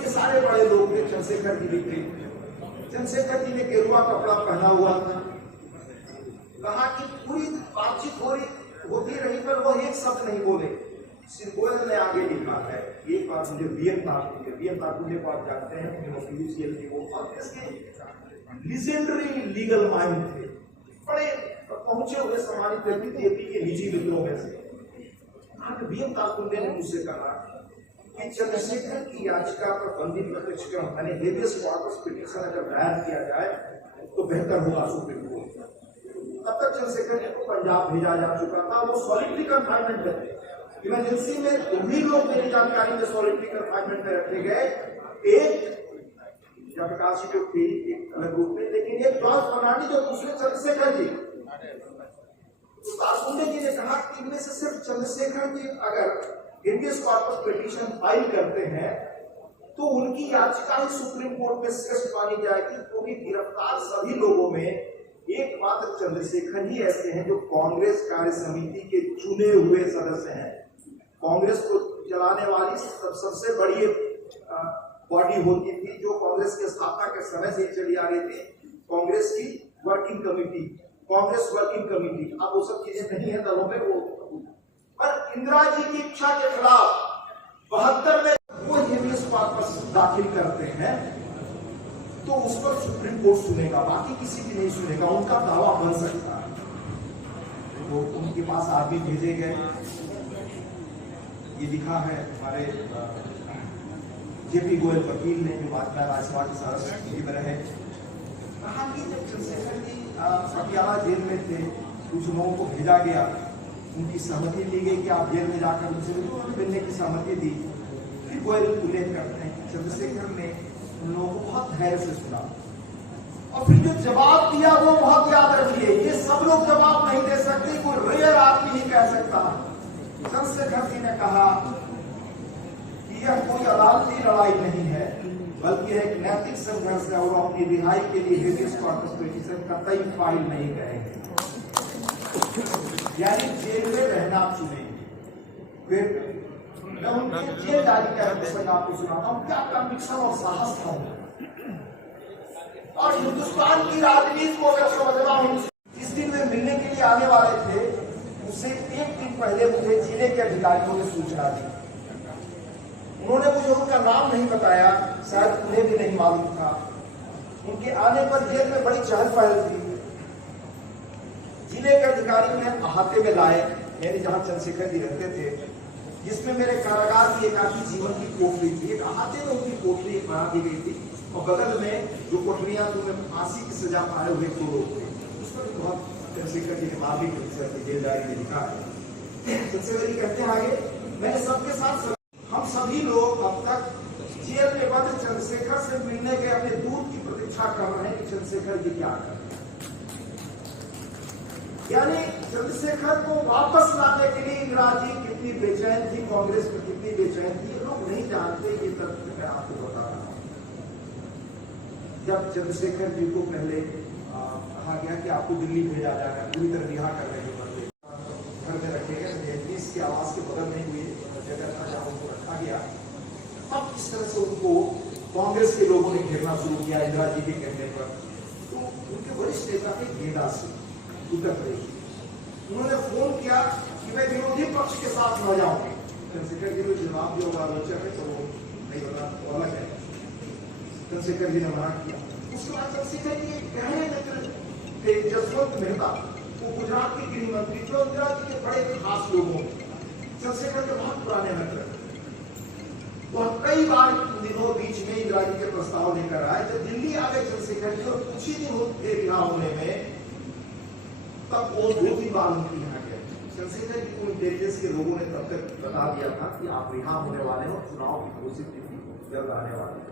ये सारे बड़े लोग थे। चंद्रशेखर जी भी थे। चंद्रशेखर जी ने गेरुआ कपड़ा पहना हुआ था। कहा कि पूरी बातचीत होती रही, पर वो एक शब्द नहीं बोले। श्री गोयल ने आगे लिखा है, एक बार मुझे वीएम ठाकुर को आप जानते हैं, पीयूसीएल के वो लीजेंडरी लीगल माइंड थे, बड़े पहुंचे हुए सम्मानित व्यक्ति, जेपी के निजी मित्रों में से। वीएम ठाकुर ने मुझसे कहा कि चंद्रशेखर की याचिका पर बंदी प्रत्यक्षीकरण यानी हेबियस कॉर्पस पिटीशन अगर दायर किया जाए तो बेहतर होगा सुप्रीम कोर्ट। तब तक चंद्रशेखर को पंजाब भेजा जा चुका था, वो सॉलिटरी कन्फाइनमेंट में थे। इमरजेंसी में 2 ही लोग मेरी जानकारी में सॉलिटरी कंफाइनमेंट में रखे गए, एक जयप्रकाश जी जो थे एक अलग रूप में, लेकिन एक जॉर्ज फर्नांडिस और दूसरे चंद्रशेखर जी। तो तारकुंडे जी ने कहा कि इनमें से सिर्फ चंद्रशेखर जी अगर हेबियस कॉर्पस पिटीशन फाइल करते हैं तो उनकी याचिका ही सुप्रीम कोर्ट में श्रेष्ठ मानी जाएगी, क्योंकि गिरफ्तार सभी लोगों में एकमात्र चंद्रशेखर ही ऐसे हैं जो कांग्रेस कार्य समिति के चुने हुए सदस्य हैं। कांग्रेस को चलाने वाली सबसे बड़ी बॉडी होती थी जो कांग्रेस की स्थापना के समय से चली आ रही थी, कांग्रेस की working committee, Congress working committee. अब वो सब चीजें नहीं है दलों में वो, पर इंदिरा जी की इच्छा के खिलाफ 72 में वो हेबियस कॉर्पस दाखिल करते हैं तो उस पर सुप्रीम कोर्ट सुनेगा, बाकी किसी की नहीं सुनेगा, उनका दावा बन सकता है। तो उनके पास आदमी भेजे गए, ये लिखा है हमारे जेपी गोयल वकील ने, जो भाजपा राज्यसभा के सदस्य की तरह है, कहा कि जब चंद्रशेखर जी पटियाला जेल में थे, कुछ लोगों को भेजा गया, उनकी सहमति ली गई कि आप जेल में जाकर उनसे मिलने की सहमति दी। फिर गोयल उल्लेख करते हैं कि चंद्रशेखर ने उन लोगों को बहुत धैर्य से सुना और फिर जो जवाब दिया वो बहुत याद रखिए, ये सब लोग जवाब नहीं दे सकते, कोई रेयर आदमी ही कह सकता। चंद्रशेखर जी ने कहा कि यह कोई अदालती लड़ाई नहीं है, बल्कि एक नैतिक संघर्ष है और अपनी रिहाई के लिए हेबियस कॉर्पस पिटीशन कतई फाइल नहीं करेंगे, यानी जेल में रहना चुनेंगे। फिर मैं उनके जेल डायरी का प्रसंग आपको सुनाता हूँ, क्या कन्विक्शन और साहस था। और हिंदुस्तान की राजनीति को अगर समझना हो, जिस दिन वे मिलने के लिए आने वाले थे उससे 1 दिन पहले मुझे जिले के अधिकारियों ने सूचना दी। उन्होंने मुझे उनका नाम नहीं बताया, शायद उन्हें भी नहीं मालूम था। उनके आने पर जेल में बड़ी चहल पहल थी। जिले के अधिकारी उन्हें अहाते में लाए, यानी जहां चंद्रशेखर जी रहते थे, जिसमें मेरे कारागार की एकाकी जीवन की कोठरी थी। एक अहाते में उनकी कोठरी बना दी गई थी और बगल में जो कोठरियां जिनमें फांसी की सजा पाए हुए 2 लोग थे, उस पर बहुत चंद्रशेखर जी ने मार्मिक जेल डायरी में लिखा है। चंद्रशेखर जी कहते हैं आगे, मैंने सबके साथ हम सभी लोग अब तक जेल में बंद चंद्रशेखर से मिलने के अपने दूत की प्रतीक्षा कर रहे हैं कि चंद्रशेखर जी क्या कर, यानी चंद्रशेखर को वापस लाने के लिए इंदिरा जी कितनी बेचैन थी, कांग्रेस में कितनी बेचैन थी, लोग नहीं जानते। ये तथ्य मैं आपको बता रहा हूं। जब चंद्रशेखर जी को पहले कहा गया कि आपको दिल्ली भेजा जाएगा, पूरी तरह रिहा कर रहे थे, घर में रखे गए, पुलिस के आवास के बगल में हुई जगह था जहां उनको रखा गया, तब इस तरह से उनको कांग्रेस के लोगों ने घेरना शुरू किया इंदिरा जी के कहने पर। तो उनके वरिष्ठ नेता थे गेंदा सिंह, उत्तर प्रदेश, उन्होंने फोन किया कि मैं विरोधी पक्ष के साथ न जाऊंगी। चंद्रशेखर जी ने जवाब दिया होगा आलोचक है तो वो नहीं बता, तो अलग है। चंद्रशेखर जी ने मना किया। उसके बाद चंद्रशेखर जी एक गहरे मित्र थे, जसवंत मेहता, वो गुजरात के गृह मंत्री थे, इंदिरा जी के बड़े खास लोगों, चंद्रशेखर के बहुत पुराने मित्र। तो कई बार उन दिनों बीच में इंदिरा जी के प्रस्ताव लेकर आए। जब दिल्ली आ गए चंद्रशेखर जी और कुछ ही दिन रिहा होने में, तब वो 2-3 बार उनके यहाँ गए। चंद्रशेखर जी को इंटेलिजेंस के लोगों ने तब तक बता दिया था कि आप रिहा होने वाले हो, चुनाव की घोषित तिथि जल्द आने वाली है।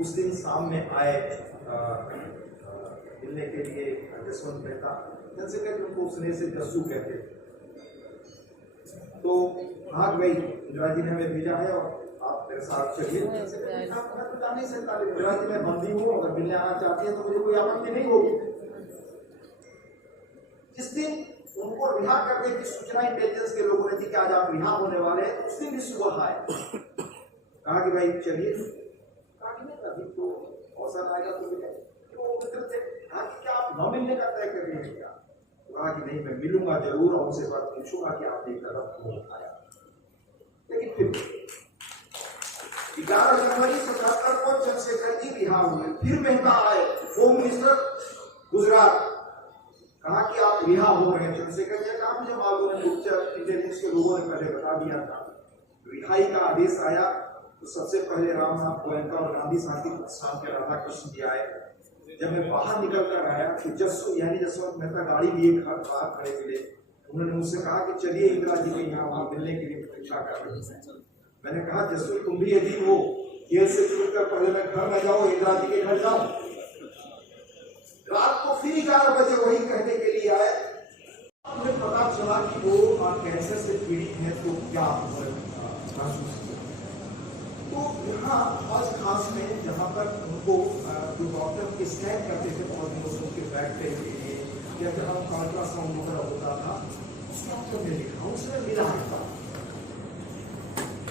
उस दिन शाम में आए मिलने के लिए जसवंत मेहता। चंद्रशेखर जी उनको स्नेह से जस्सू कहते थे। तो हाँ भाई, इंदिरा जी ने हमें भेजा है और आप मेरे साथ चलिए। इंदिरा जी मैं बंदी हूँ, अगर मिलने आना चाहती है तो मुझे कोई आपत्ति नहीं होगी। जिस दिन उनको रिहा करने की सूचना इंटेलिजेंस के लोगों ने दी कि आज आप रिहा होने वाले हैं, उस दिन भी सुबह आए, कहा कि भाई चलिए। कहा कि नहीं, अभी तो अवसर आएगा तो मिले। वो मित्र थे, कहा कि क्या आप न मिलने का तय कर रहे हैं क्या? कहा कि नहीं, मैं मिलूंगा जरूर और उनसे बात पूछूंगा कि आपने कदम क्यों उठाया। लेकिन फिर 11 जनवरी 77 को चंद्रशेखर जी रिहा हुए। फिर मेहता आए, होम मिनिस्टर गुजरात, कहा कि आप रिहा हो रहे हैं। चंद्रशेखर जी ने कहा मुझे मालूम है, गुप्तचर इंटेलिजेंस के लोगों ने पहले बता दिया था। रिहाई का आदेश आया तो सबसे पहले राम साहब गोयनका और गांधी शांति प्रतिष्ठान के राधाकृष्ण जी आए। जब मैं बाहर निकल कर आया तो जसवंत मेहता गाड़ी लिए बाहर खड़े मिले। उन्होंने मुझसे कहा कि चलिए इंदिरा जी के यहाँ वहाँ मिलने के लिए प्रतीक्षा कर रहे हैं। मैंने कहा जसवीर तुम भी यदि हो जेल से छूटकर पहले मैं घर में जाऊँ, इंदिरा जी के घर जाऊँ। रात को फिर 11 बजे वही कहने के लिए आए। मुझे पता चला कि वो कैंसर से पीड़ित है, तो क्या तो यहाँ खास में जहाँ पर उनको जो डॉक्टर के स्कैन करते थे बहुत दिनों से उनके बैठ के लिए या जहाँ अल्ट्रासाउंड वगैरह होता था, उसने लिखा, उसने मिला था।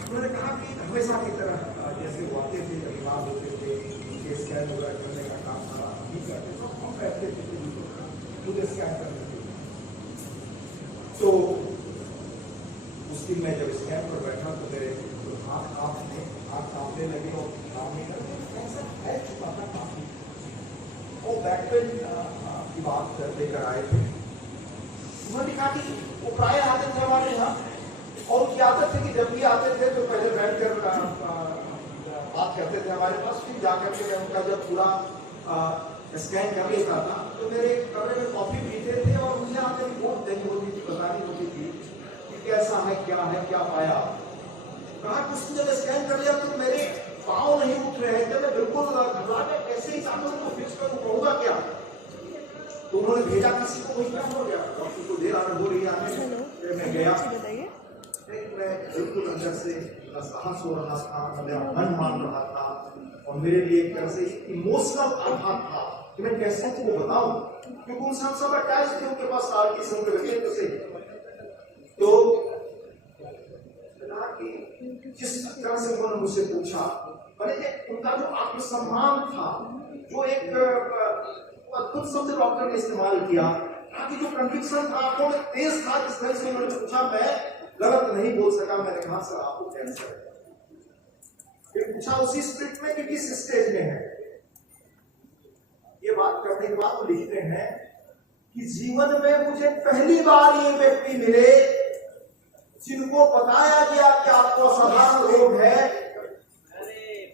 उन्होंने कहा कि हमेशा की तरह जैसे वो आते थे, बीमार होते थे, उनके स्कैन वगैरह करने का काम सारा हम ही करते थे, हम बैठते थे खुद स्कैन करते थे। तो उस दिन मैं जब स्कैन पर बैठा तो मेरे हाथ कांपने लगे और काम नहीं करने कैंसर फैल चुका था काफी। वो बैक पेन की बात लेकर आए थे। उन्होंने कहा कि वो प्राय आते थे हमारे यहाँ और उनकी आदत थी कि जब भी आते थे तो पहले बैठकर बात करते थे हमारे पास, फिर जाकर के मैं उनका जब पूरा स्कैन कर लेता था तो मेरे कमरे में कॉफी पीते थे और मुझे आते ही बहुत देनी होती थी, बतानी होती थी कि कैसा है, क्या पाया। कहा कि उसने जब स्कैन कर लिया तो मेरे पाँव नहीं उठ रहे हैं, मैं बिल्कुल घबरा गया, कैसे ही चाहता हूँ तो फिक्स करूँ, कहूँगा क्या। तो उन्होंने भेजा किसी को, वही क्या हो गया, डॉक्टर को देर हो रही है, मैं गया, मैं बिल्कुल अंदर से साहस हो रहा था, मेरा मन मान रहा था और मेरे लिए एक तरह से इमोशनल आघात था कि मैं कैसे उनको बताऊं, क्योंकि उन सब अटैच थे, उनके पास साल की संग व्यक्तित्व से। तो जिस तरह से उन्होंने मुझसे पूछा, मैंने उनका जो आत्मसम्मान था, जो एक अद्भुत शब्द डॉक्टर ने इस्तेमाल किया, ताकि जो कन्विक्शन था आंखों में तेज था, जिस तरह से उन्होंने पूछा, मैं गलत नहीं बोल सका। मैंने कहा सर आपको कैंसर है। फिर पूछा उसी स्प्रिट में कि किस स्टेज में है। ये बात करने के बाद वो लिखते हैं कि जीवन में मुझे पहली बार ये व्यक्ति मिले जिनको बताया गया कि आपको असाधारण रोग है,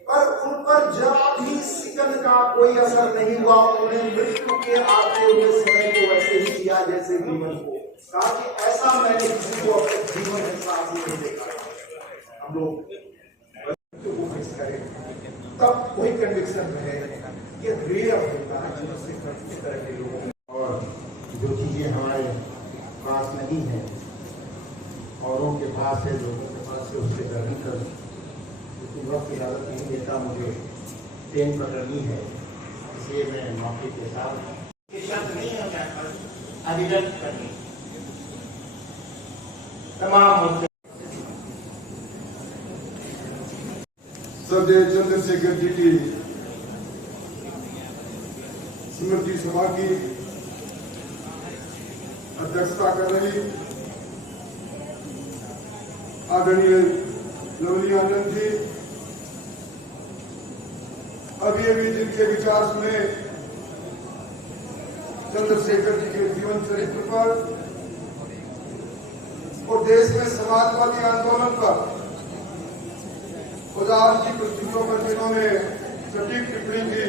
पर उन पर जरा भी सिकन का कोई असर नहीं हुआ। उन्हें मृत्यु के आते हुए समय को वैसे ही किया जैसे जीवन को। कहा कि ऐसा मैंने किसी को अपने जीवन में साथ नहीं देखा। हम लोग को फिक्स करें तब कोई कन्विक्शन रहे, ये रेयर होता है जिनसे इस तरह के लोग। और जो चीजें हमारे पास नहीं है, औरों के पास है, लोगों के पास है, उससे ग्रहण कर, लेकिन वक्त इजाजत नहीं देता, मुझे ट्रेन पकड़नी है, इसलिए मैं मौके के साथ शब्द नहीं है अभिव्यक्त करनी तमाम श्रद्धेय चंद्रशेखर जी की स्मृति सभा की अध्यक्षता कर रही आदरणीय लवली आनंद जी, अभी जिनके विचार सुने चंद्रशेखर जी के जीवन चरित्र पर और देश में समाजवादी आंदोलन पर उदार की परिस्थितियों पर जिन्होंने सटीक टिप्पणी की,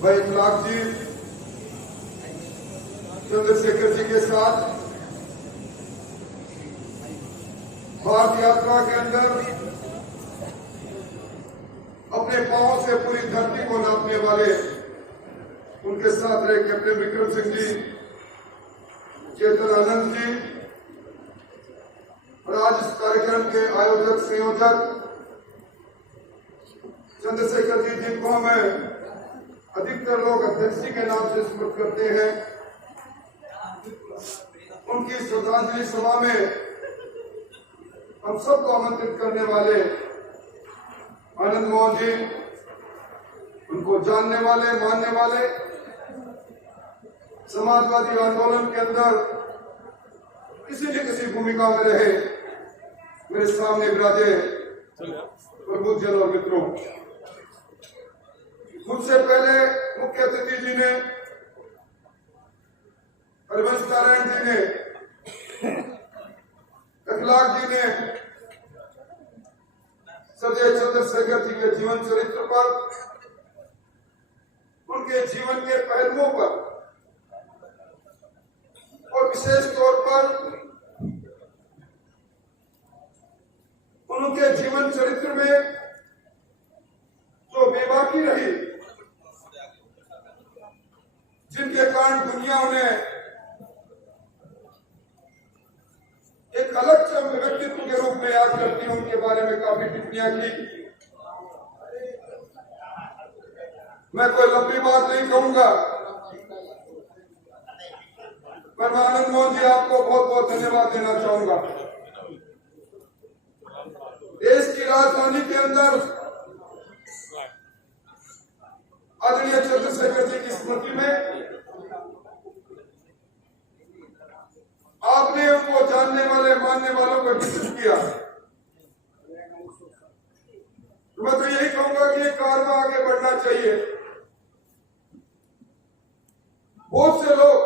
वह इखलाक जी चंद्रशेखर जी के साथ भारत यात्रा के अंदर अपने पांव से पूरी धरती को नापने वाले उनके साथ रहे कैप्टन विक्रम सिंह जी, चेतन आनंद जी और आज इस कार्यक्रम के आयोजक संयोजक चंद्रशेखर जी, जिनको हमें अधिकतर लोग अध्यक्ष जी के नाम से स्मृत करते हैं, उनकी श्रद्धांजलि सभा में हम सबको आमंत्रित करने वाले आनंद मोहन जी, उनको जानने वाले, मानने वाले, समाजवादी आंदोलन के अंदर किसी न किसी भूमिका में रहे मेरे सामने विराजे प्रबुद्ध जन और मित्रों, मुझसे पहले मुख्य अतिथि जी ने, हरिवंश नारायण जी ने, इखलाक जी ने श्रद्धेय चंद्रशेखर जी के जीवन चरित्र पर, उनके जीवन के पहलुओं पर और विशेष तौर पर उनके जीवन चरित्र में जो बेबाकी रही, जिनके कारण दुनिया उन्हें एक अलग व्यक्तित्व के रूप में याद करती है, उनके बारे में काफी टिप्पणियां की। मैं कोई लंबी बात नहीं कहूंगा, पर मैं आनंद मोहन जी आपको बहुत बहुत धन्यवाद देना चाहूंगा। देश की राजधानी के अंदर आदरणीय चंद्रशेखर जी की स्मृति में आपने उनको जानने वाले मानने वालों को विकसित किया। तो मैं तो यही कहूंगा कि ये कारवां आगे बढ़ना चाहिए। बहुत से लोग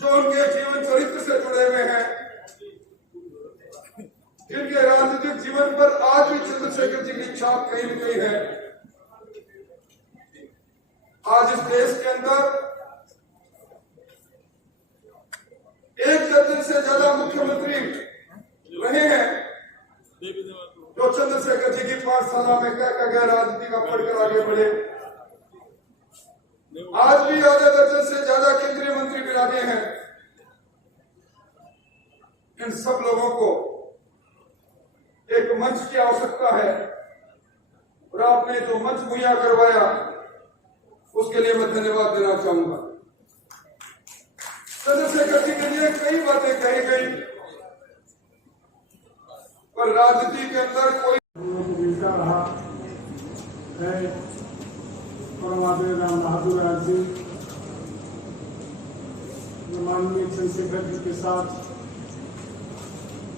जो उनके जीवन चरित्र से जुड़े हुए हैं, जिनके राजनीतिक जीवन पर आज भी चंद्रशेखर जी की छाप कहीं न कहीं है, आज इस देश के अंदर एक दर्जन से ज्यादा मुख्यमंत्री रहे हैं जो चंद्रशेखर जी की पाठशाला में क्या क्या राजनीति का पढ़कर आगे बढ़े। आज भी आधा दर्जन से ज्यादा केंद्रीय मंत्री बिरादे हैं। इन सब लोगों को एक मंच की आवश्यकता है और आपने जो मंच मुहैया करवाया उसके लिए मैं धन्यवाद देना चाहूंगा। चंद्रशेखर जी के लिए कई बातें कही गई, पर राजनीति के अंदर कोई मिलता रहा है। परम आदरणीय राम बहादुर जी, जो माननीय चंद्रशेखर जी के साथ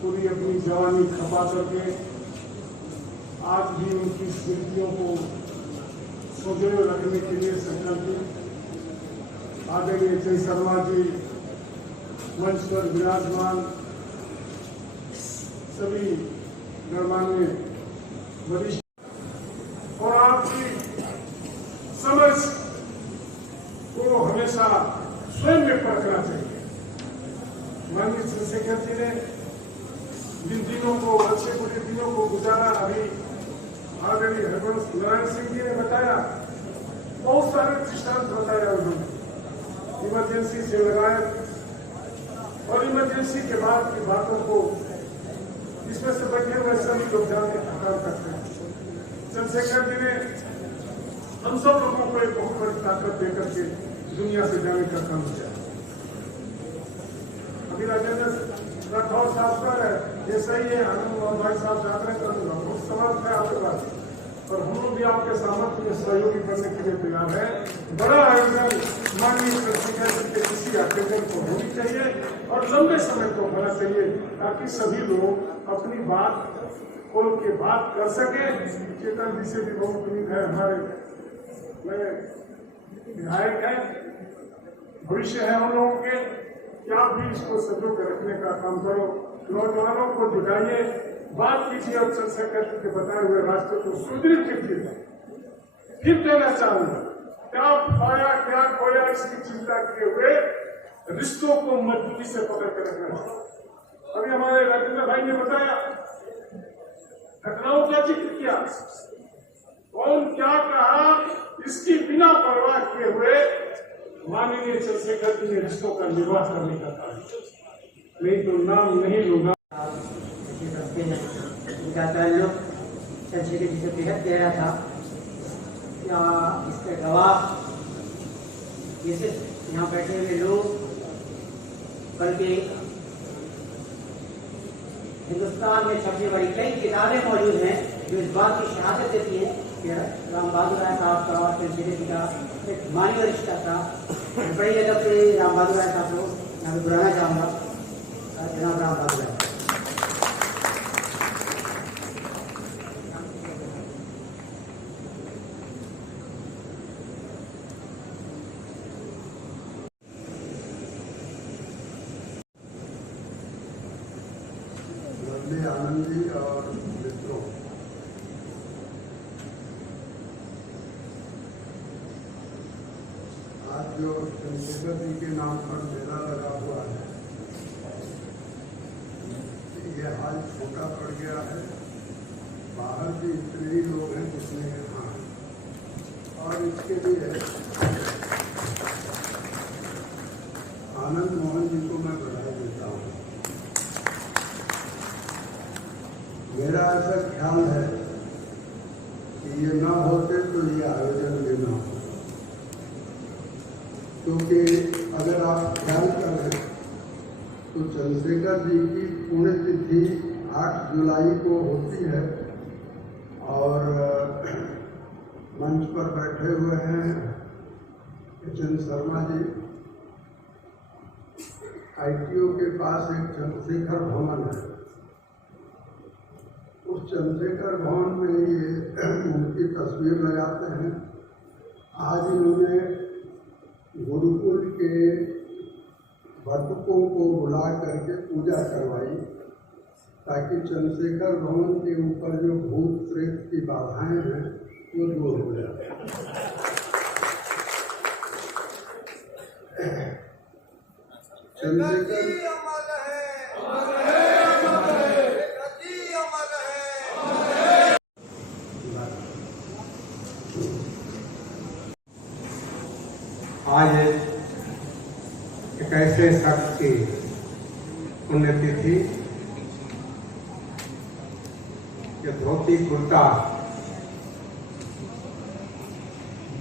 पूरी अपनी जवानी खपा करके आज भी उनकी स्मृतियों को सजोए रखने के लिए संकल्पित आदरणीय चंद्र शर्मा जी मंच पर विराजमान, सभी गणमान्य वरिष्ठ और आपकी समझ को हमेशा स्वयं में परखना चाहिए। माननीय चंद्रशेखर जी ने जिन दिनों को, अच्छे बुरे दिनों को गुजारा, अभी आदरणीय हरिवंश नारायण सिंह जी ने बताया, बहुत सारे दृष्टांत बताया उन्होंने, इमरजेंसी से लगाए और इमरजेंसी के बाद की बातों को इसमें से बैठे हुए सभी लोग जानने का काम करते हैं। चंद्रशेखर जी ने हम सब लोगों को एक बहुत बड़ी ताकत देकर के दुनिया से जाने का काम किया। अभी राजेंद्र राठौर साहब का है, ये सही है, आनंद भाई साहब जाकर करूंगा, बहुत सवाल है आपके पास, और हम लोग भी आपके सामर्थ्य में सहयोगी बनने के लिए तैयार है। बड़ा आयोजन माननीय चंद्रशेखर जी के किसी आयोजन को होनी चाहिए और लंबे समय को होना चाहिए, ताकि सभी लोग अपनी बात खोल के बात कर सके। चेतन जी से भी बहुत उम्मीद है, हमारे विधायक है, भविष्य है हम लोगों के, क्या भी इसको सजो के रखने का काम करो, नौजवानों को जुटाइए, बात कीजिए और चंद्रशेखर जी के बताए हुए रास्ते को सुदृढ़ कीजिए। फिर कहना चाहूंगा, क्या पाया क्या खोया इसकी चिंता किए हुए रिश्तों को मजबूती से पकड़ कर रखना चाहिए। अभी हमारे राजेंद्र भाई ने बताया, घटनाओं का जिक्र किया, कौन क्या कहा, इसकी बिना परवाह किए हुए माननीय चंद्रशेखर जी ने रिश्तों का निर्वाह करने का काम, नहीं तो नाम नहीं लूंगा। इनका ताल्लुक चंद्रशेखर जी से बेहद गहरा था। या इसके गवाह ये सिर्फ यहाँ बैठे हुए लोग, बल्कि हिंदुस्तान में छपने वाली कई किताबें मौजूद हैं जो इस बात की शहादत देती हैं कि राम बहादुर राय साहब का और चंद्रशेखर जी का एक मानवीय रिश्ता था। बड़ी जगह से राम बहादुर राय साहब को यहाँ पे बुलाना चाहूँगा, जनाब राम बहादुर राय। आनंद जी और मित्रों, आज जो चंद्रशेखर जी के नाम पर मेला लगा हुआ है, ये हाल छोटा पड़ गया है। बाहर भी इतने ही लोग हैं जितने यहाँ हैं, और इसके लिए आनंद मोहन जी को मैं बधाई देता हूँ। मेरा ऐसा ख्याल है कि ये ना होते तो ये आयोजन भी ना हो, क्योंकि अगर आप ख्याल करें तो चंद्रशेखर जी की पुण्यतिथि 8 जुलाई को होती है, और मंच पर बैठे हुए हैं एच.एन. शर्मा जी। ITO के पास एक चंद्रशेखर भवन है, उस चंद्रशेखर भवन में ये उनकी तस्वीर लगाते हैं। आज इन्होंने गुरुकुल के बटुकों को बुला करके पूजा करवाई, ताकि चंद्रशेखर भवन के ऊपर जो भूत प्रेत की बाधाएं हैं वो दूर हो जाए। चंद्रशेखर आज एक ऐसे शख्स की पुण्यतिथि कि धोती कुर्ता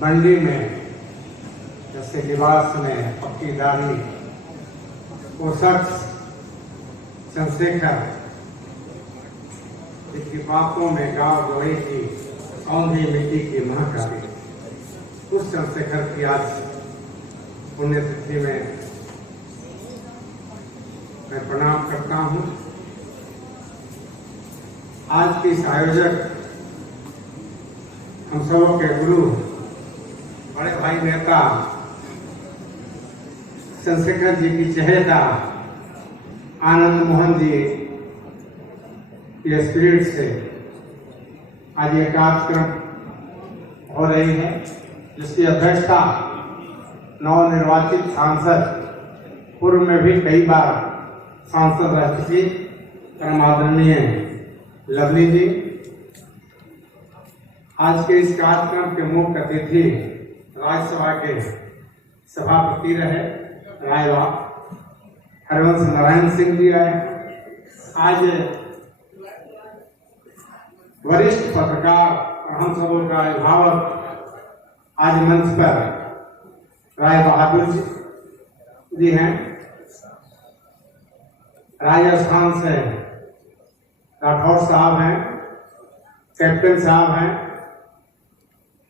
बंडी में जैसे लिबास में पक्की दाढ़ी, वो शख्स चंद्रशेखर जिसकी बातों में गाँव गवई की औंधी मिट्टी की महक आती, उस चंद्रशेखर की आज पुण्यतिथि में मैं प्रणाम करता हूँ। आज के इस आयोजक हम सबों के गुरु, बड़े भाई नेता चंद्रशेखर जी की चहेता आनंद मोहन जी के स्पिरिट से आज ये कार्यक्रम हो रही है, जिसकी अध्यक्षता नवनिर्वाचित सांसद, पूर्व में भी कई बार सांसद रह चुकी परम आदरणीय लवली जी। आज के इस कार्यक्रम के मुख्य अतिथि राज्यसभा के सभापति रहे राय हरिवंश नारायण सिंह जी आए। आज वरिष्ठ पत्रकार और हम सबों का अभिभावक आज मंच पर राय बहादुर जी हैं। राजस्थान से राठौर साहब हैं, कैप्टन साहब हैं,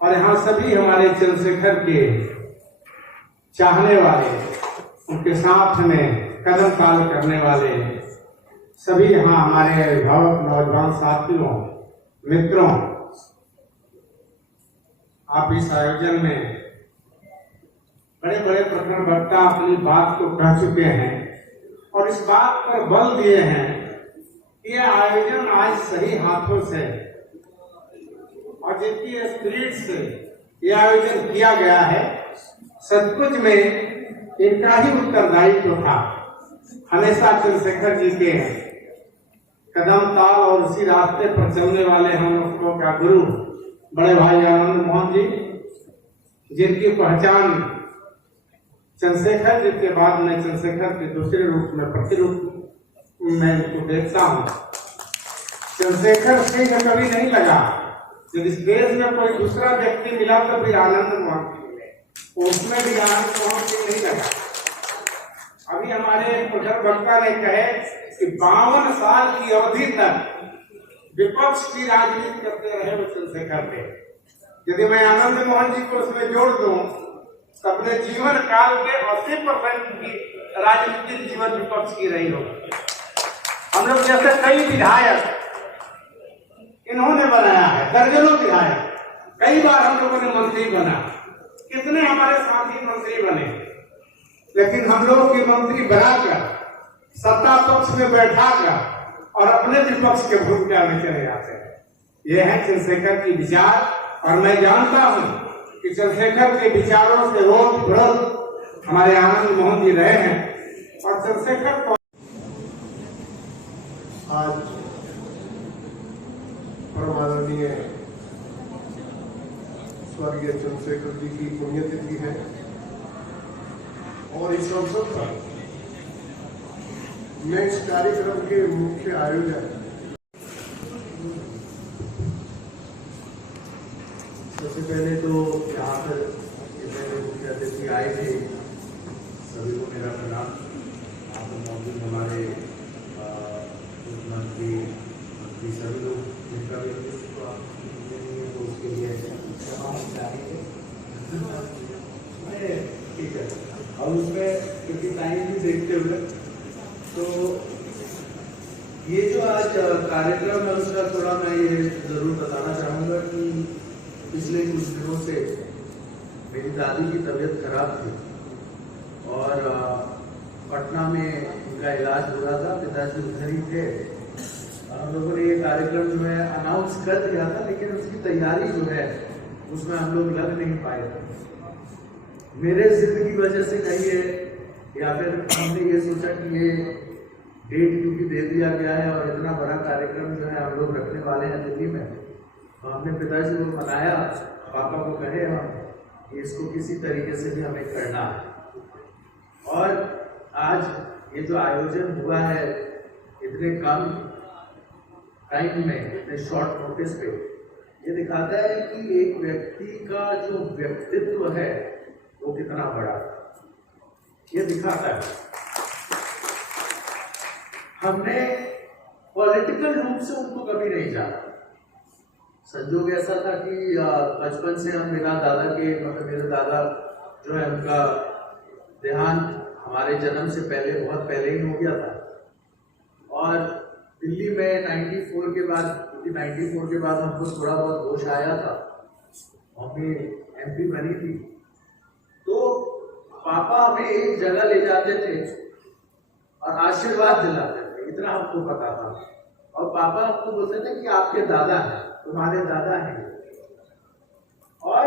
और यहाँ सभी हमारे चंद्रशेखर के चाहने वाले, उनके साथ में कदम ताल करने वाले सभी यहाँ हमारे अभिभावक नौजवान साथियों, मित्रों, आप इस आयोजन में बड़े बड़े प्रखर वक्ता अपनी बात को कह चुके हैं और इस बात पर बल दिए हैं कि यह आयोजन आज सही हाथों से और जिनकी स्पिरिट से यह आयोजन किया गया है, सचमुच में इनका ही उत्तरदायित्व था। हमेशा चंद्रशेखर जी के कदम ताल और उसी रास्ते पर चलने वाले हम लोगों का गुरु बड़े भाई आनंद मोहन जी, जिनकी पहचान चंद्रशेखर जी के बाद मैं चंद्रशेखर के दूसरे रूप में प्रतिरूप में इनको देखता हूँ। चंद्रशेखर सिंह कभी नहीं लगा, जब इस देश में कोई दूसरा व्यक्ति मिला तो फिर आनंद मोहन सिंह मिले, उसमें भी आनंद मोहन सिंह नहीं लगा। अभी हमारे प्रखर वक्ता ने कहे कि 52 साल की अवधि तक विपक्ष की राजनीति करते रहे वो चंद्रशेखर थे। यदि मैं आनंद मोहन जी को उसमें जोड़ दूं तो अपने जीवन काल के 80% की राजनीतिक जीवन विपक्ष की रही होगी। हम लोग जैसे कई विधायक इन्होंने बनाया है, दर्जनों विधायक, कई बार हम लोगों ने मंत्री बना, कितने हमारे साथी मंत्री बने, लेकिन हम लोगों की मंत्री बनाकर सत्ता पक्ष में बैठाकर और अपने विपक्ष के भूमिका में चले जाते हैं। ये है चंद्रशेखर की विचार, और मैं जानता हूं कि चंद्रशेखर के विचारों से रोज विरोध हमारे आनंद मोहन जी रहे हैं और चंद्रशेखर आज परमाननीय स्वर्गीय चंद्रशेखर जी की पुण्यतिथि है और इस अवसर पर मैं इस कार्यक्रम के मुख्य आयोजक सबसे पहले तो यहाँ पर जितने मुख्य अतिथि आए थे सभी को मेरा प्रणाम। यहाँ पर मौजूद हमारे मंत्री सभी लोग जिनका भी तो उसके लिए ठीक है। और उसमें क्योंकि टाइम भी देखते हुए तो ये जो आज कार्यक्रम है उसका थोड़ा मैं ये जरूर बताना चाहूँगा कि पिछले कुछ दिनों से मेरी दादी की तबीयत खराब थी और पटना में उनका इलाज हो रहा था, पिताजी उधर ही थे। हम लोगों ने ये कार्यक्रम जो है अनाउंस कर दिया था, लेकिन उसकी तैयारी जो है उसमें हम लोग लग नहीं पाए थे। मेरे जिद की वजह से कहिए या फिर हमने ये सोचा कि ये डेट क्योंकि दे दिया गया है और इतना बड़ा कार्यक्रम जो है हम लोग रखने वाले हैं दिल्ली में, तो हमने पिताजी को मनाया, पापा को कहे हम कि इसको किसी तरीके से भी हमें करना है। और आज ये जो आयोजन हुआ है इतने कम टाइम में, इतने शॉर्ट नोटिस पे, ये दिखाता है कि एक व्यक्ति का जो व्यक्तित्व है वो कितना बड़ा है, ये दिखाता है। हमने पॉलिटिकल रूप से उनको कभी नहीं जाना। संजोग ऐसा था कि बचपन से हम मेरे दादा जो है उनका देहांत हमारे जन्म से पहले बहुत पहले ही हो गया था। और दिल्ली में 94 के बाद, क्योंकि 94 के बाद हमको थोड़ा बहुत होश आया था, मम्मी MP बनी थी, तो पापा हमें एक जगह ले जाते थे और आशीर्वाद दिलाते थे, इतना हमको पता था। और पापा हमको बोलते थे कि आपके दादा हैं, तुम्हारे दादा हैं। और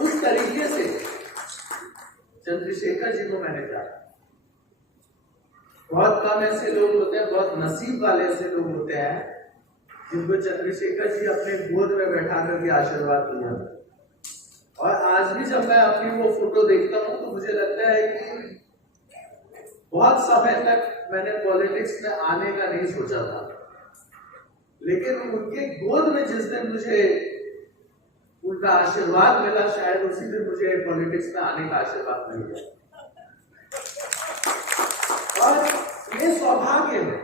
उस तरीके से चंद्रशेखर जी को मैंने जाना। बहुत कम ऐसे लोग होते हैं, बहुत नसीब वाले ऐसे लोग होते हैं जिनको चंद्रशेखर जी अपने गोद में बैठा करके आशीर्वाद दिया। और आज भी जब मैं अपनी वो फोटो देखता हूँ तो मुझे लगता है कि बहुत समय तक मैंने पॉलिटिक्स में आने का नहीं सोचा था, लेकिन उनके गोद में जिस दिन मुझे उनका आशीर्वाद मिला, शायद उसी दिन मुझे पॉलिटिक्स में आने का आशीर्वाद मिल गया। और ये सौभाग्य है,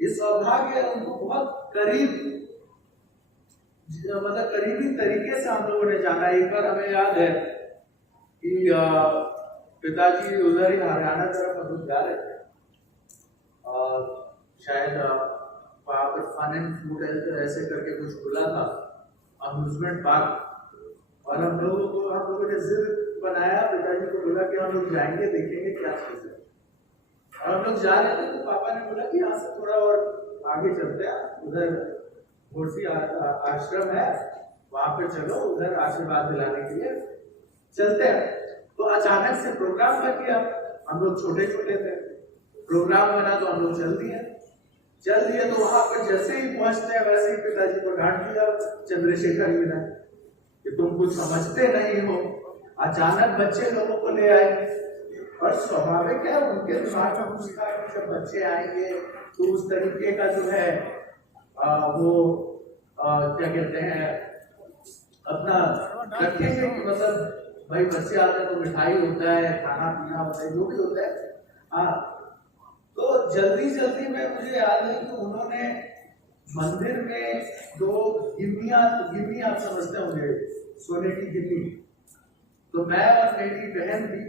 ये सौभाग्य उनको बहुत करीब, मतलब करीबी तरीके से हम लोगों ने जाना। एक बार हमें याद है कि पिताजी उधर ही हरियाणा तरफ हम लोग जा रहे थे और शायद वहाँ पर फन एंड फूड ऐसे करके कुछ खुला था, अम्यूजमेंट पार्क। और हम लोगों ने जिद बनाया, पिताजी को बोला कि हम लोग जाएंगे, देखेंगे क्या चीज है। और हम लोग जा रहे थे तो पापा ने बोला कि यहाँ से थोड़ा और आगे चलते हैं, उधर घोड़सी आश्रम है, वहां पर चलो, उधर आशीर्वाद दिलाने के लिए चलते हैं। तो अचानक से प्रोग्राम बन गया, हम लोग छोटे छोटे थे, प्रोग्राम बना तो हम लोग चल दिए। तो वहां पर जैसे ही पहुंचते हैं वैसे ही पिताजी को डांट दिया चंद्रशेखर जी ने कि तुम कुछ समझते नहीं हो, अचानक बच्चे लोगों को ले आए। और स्वाभाविक है, उनके दिमाग में घुसता है कि जब बच्चे आएंगे तो उस तरीके का जो है वो क्या कहते हैं अपना रखेंगे कि मतलब भाई बच्चे आते हैं तो मिठाई होता है, खाना पीना होता है, जो भी होता है। तो जल्दी में मुझे याद है कि उन्होंने मंदिर में 2 गिन्नी आप समझते होंगे, सोने की गिन्नी, तो मैं और मेरी बहन भी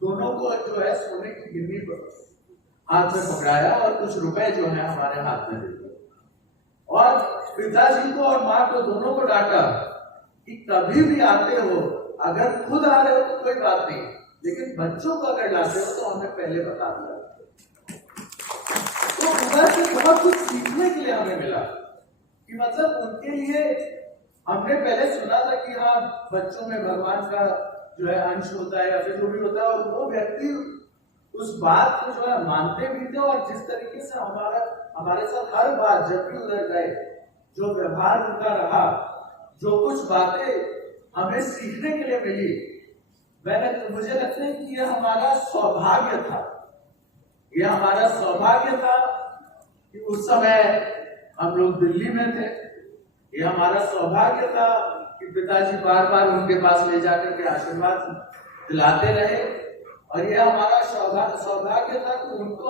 दोनों को जो है सोने की गिन्नी पर हाथ में पकड़ाया और कुछ रुपए जो है हमारे हाथ में दे दिए। और पिताजी को और माँ को दोनों को डांटा कि कभी भी आते हो, अगर खुद आ रहे हो तो कोई बात नहीं, लेकिन बच्चों को अगर लाते हो तो हमें पहले बता दिया। तो उधर से बहुत कुछ सीखने के लिए हमें मिला कि मतलब उनके लिए हमने पहले सुना था कि हाँ बच्चों में भगवान का जो है अंश होता है या फिर जो भी होता है, और वो व्यक्ति उस बात को जो है मानते भी थे, और जिस तरीके से हमारे साथ हर बार जब भी उधर गए, जो व्यवहार उनका रहा, जो कुछ बातें हमें सीखने के लिए मिली, मुझे लगता है कि यह हमारा सौभाग्य था, यह हमारा सौभाग्य था कि उस समय हम लोग दिल्ली में थे। यह हमारा सौभाग्य था कि पिताजी बार बार उनके पास ले जाकर के आशीर्वाद दिलाते रहे, और यह हमारा सौभाग्य था कि उनको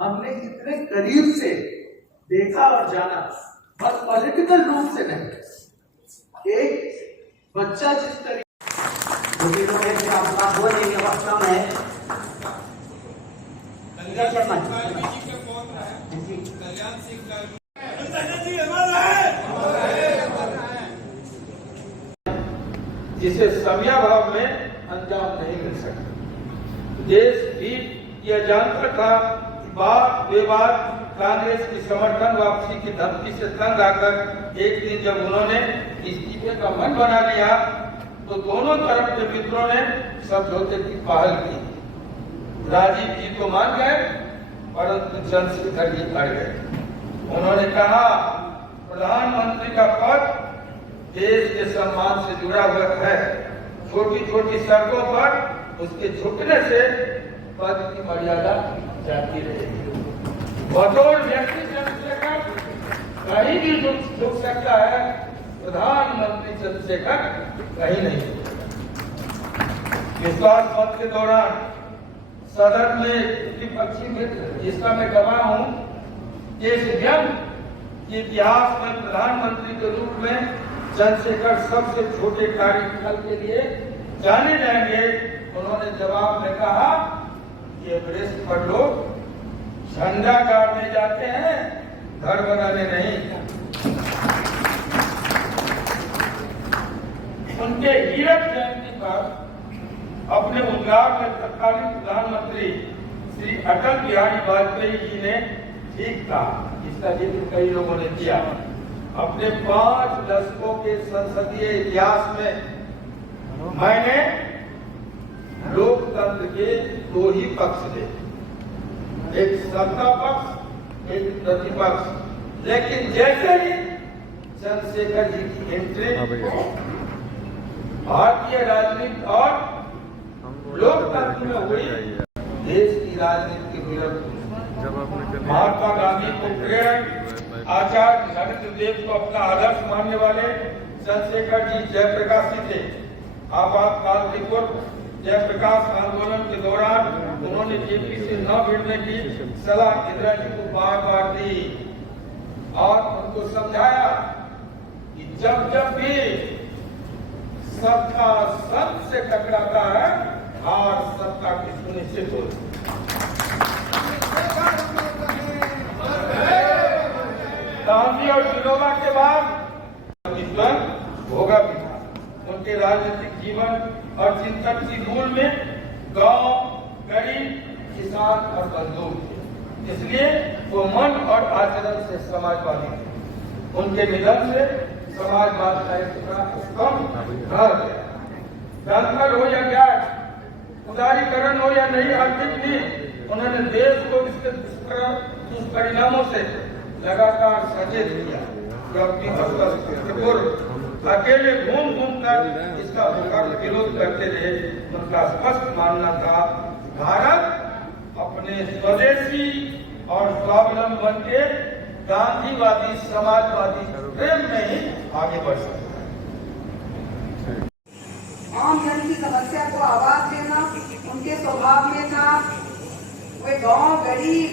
हमने इतने करीब से देखा और जाना, बस पॉलिटिकल रूप से नहीं। एक बच्चा जिस तरीके कम है, जिसे समयाभाव में अंजाम नहीं मिल सकता। देश भी यह जानता था कि वाद विवाद कांग्रेस की समर्थन वापसी की धमकी से तंग आकर एक दिन जब उन्होंने इस्तीफे का मन बना लिया, तो दोनों तरफ के मित्रों ने समझौते की पहल की। राजीव जी तो मान गए, परंतु चंद्रशेखर जी अड़ गए। उन्होंने कहा, प्रधानमंत्री का पद देश के सम्मान से जुड़ा हुआ है, छोटी छोटी शर्तों पर उसके झुकने से पद की मर्यादा जाती रहेगी। बतौर व्यक्ति चंद्रशेखर कहीं भी झुक सकता है, प्रधानमंत्री चंद्रशेखर कहीं नहीं। विश्वास मत के दौरान सदन में विपक्षी मित्र, जिसका मैं गवाह हूं, इस व्यंग के इतिहास में प्रधानमंत्री के रूप में चंद्रशेखर सबसे छोटे कार्यकाल के लिए जाने जाएंगे। उन्होंने जवाब में कहा कि एवरेस्ट पर लोग झंडा गाड़ने जाते हैं, घर बनाने नहीं। उनके हीरक जयंती पर अपने उद्गार में तत्कालीन प्रधानमंत्री श्री अटल बिहारी वाजपेयी जी ने ठीक कहा, इसका जिक्र कई लोगों ने किया। अपने 5 दशकों के संसदीय इतिहास में मैंने लोकतंत्र के 2 ही पक्ष देखे, एक सत्ता पक्ष, एक प्रतिपक्ष। लेकिन जैसे ही चंद्रशेखर जी की एंट्री भारतीय राजनीति और लोकतंत्र में हुई, देश की राजनीति के विरुद्ध महात्मा गांधी को प्रेरक, आचार्य नरेंद्र देव को अपना आदर्श मानने वाले चंद्रशेखर जी जयप्रकाशी थे। आपातकाल के पूर्व जयप्रकाश आंदोलन के दौरान उन्होंने जेपी से न भिड़ने की सलाह इंदिरा जी को बार बार दी और उनको समझाया कि जब जब भी सत्ता संत से टकराता है, हार सत्ता की सुनिश्चित होती। गांधी और विनोबा के बाद भोगा भी था। उनके राजनीतिक जीवन और चिंतन की धूल में गांव, गरीब, किसान और मजदूर थे, इसलिए वो मन और आचरण से समाजवादी थे। उनके निधन से समाजवाद का एक स्तंभ ढह गया। दंगल हो या गैस, उदारीकरण हो या नई आर्थिक नीति, उन्होंने देश को इसके दुष्परिणामों से लगातार सचेत किया। जो अपनी पूर्व अकेले घूम कर इसका विरोध करते रहे। उनका स्पष्ट मानना था, भारत अपने स्वदेशी और स्वावलंबन के गांधीवादी समाजवादी प्रेम में ही आगे बढ़ सकता है। आम जन की समस्या को आवाज देना उनके स्वभाव में था। वे गांव, गरीब,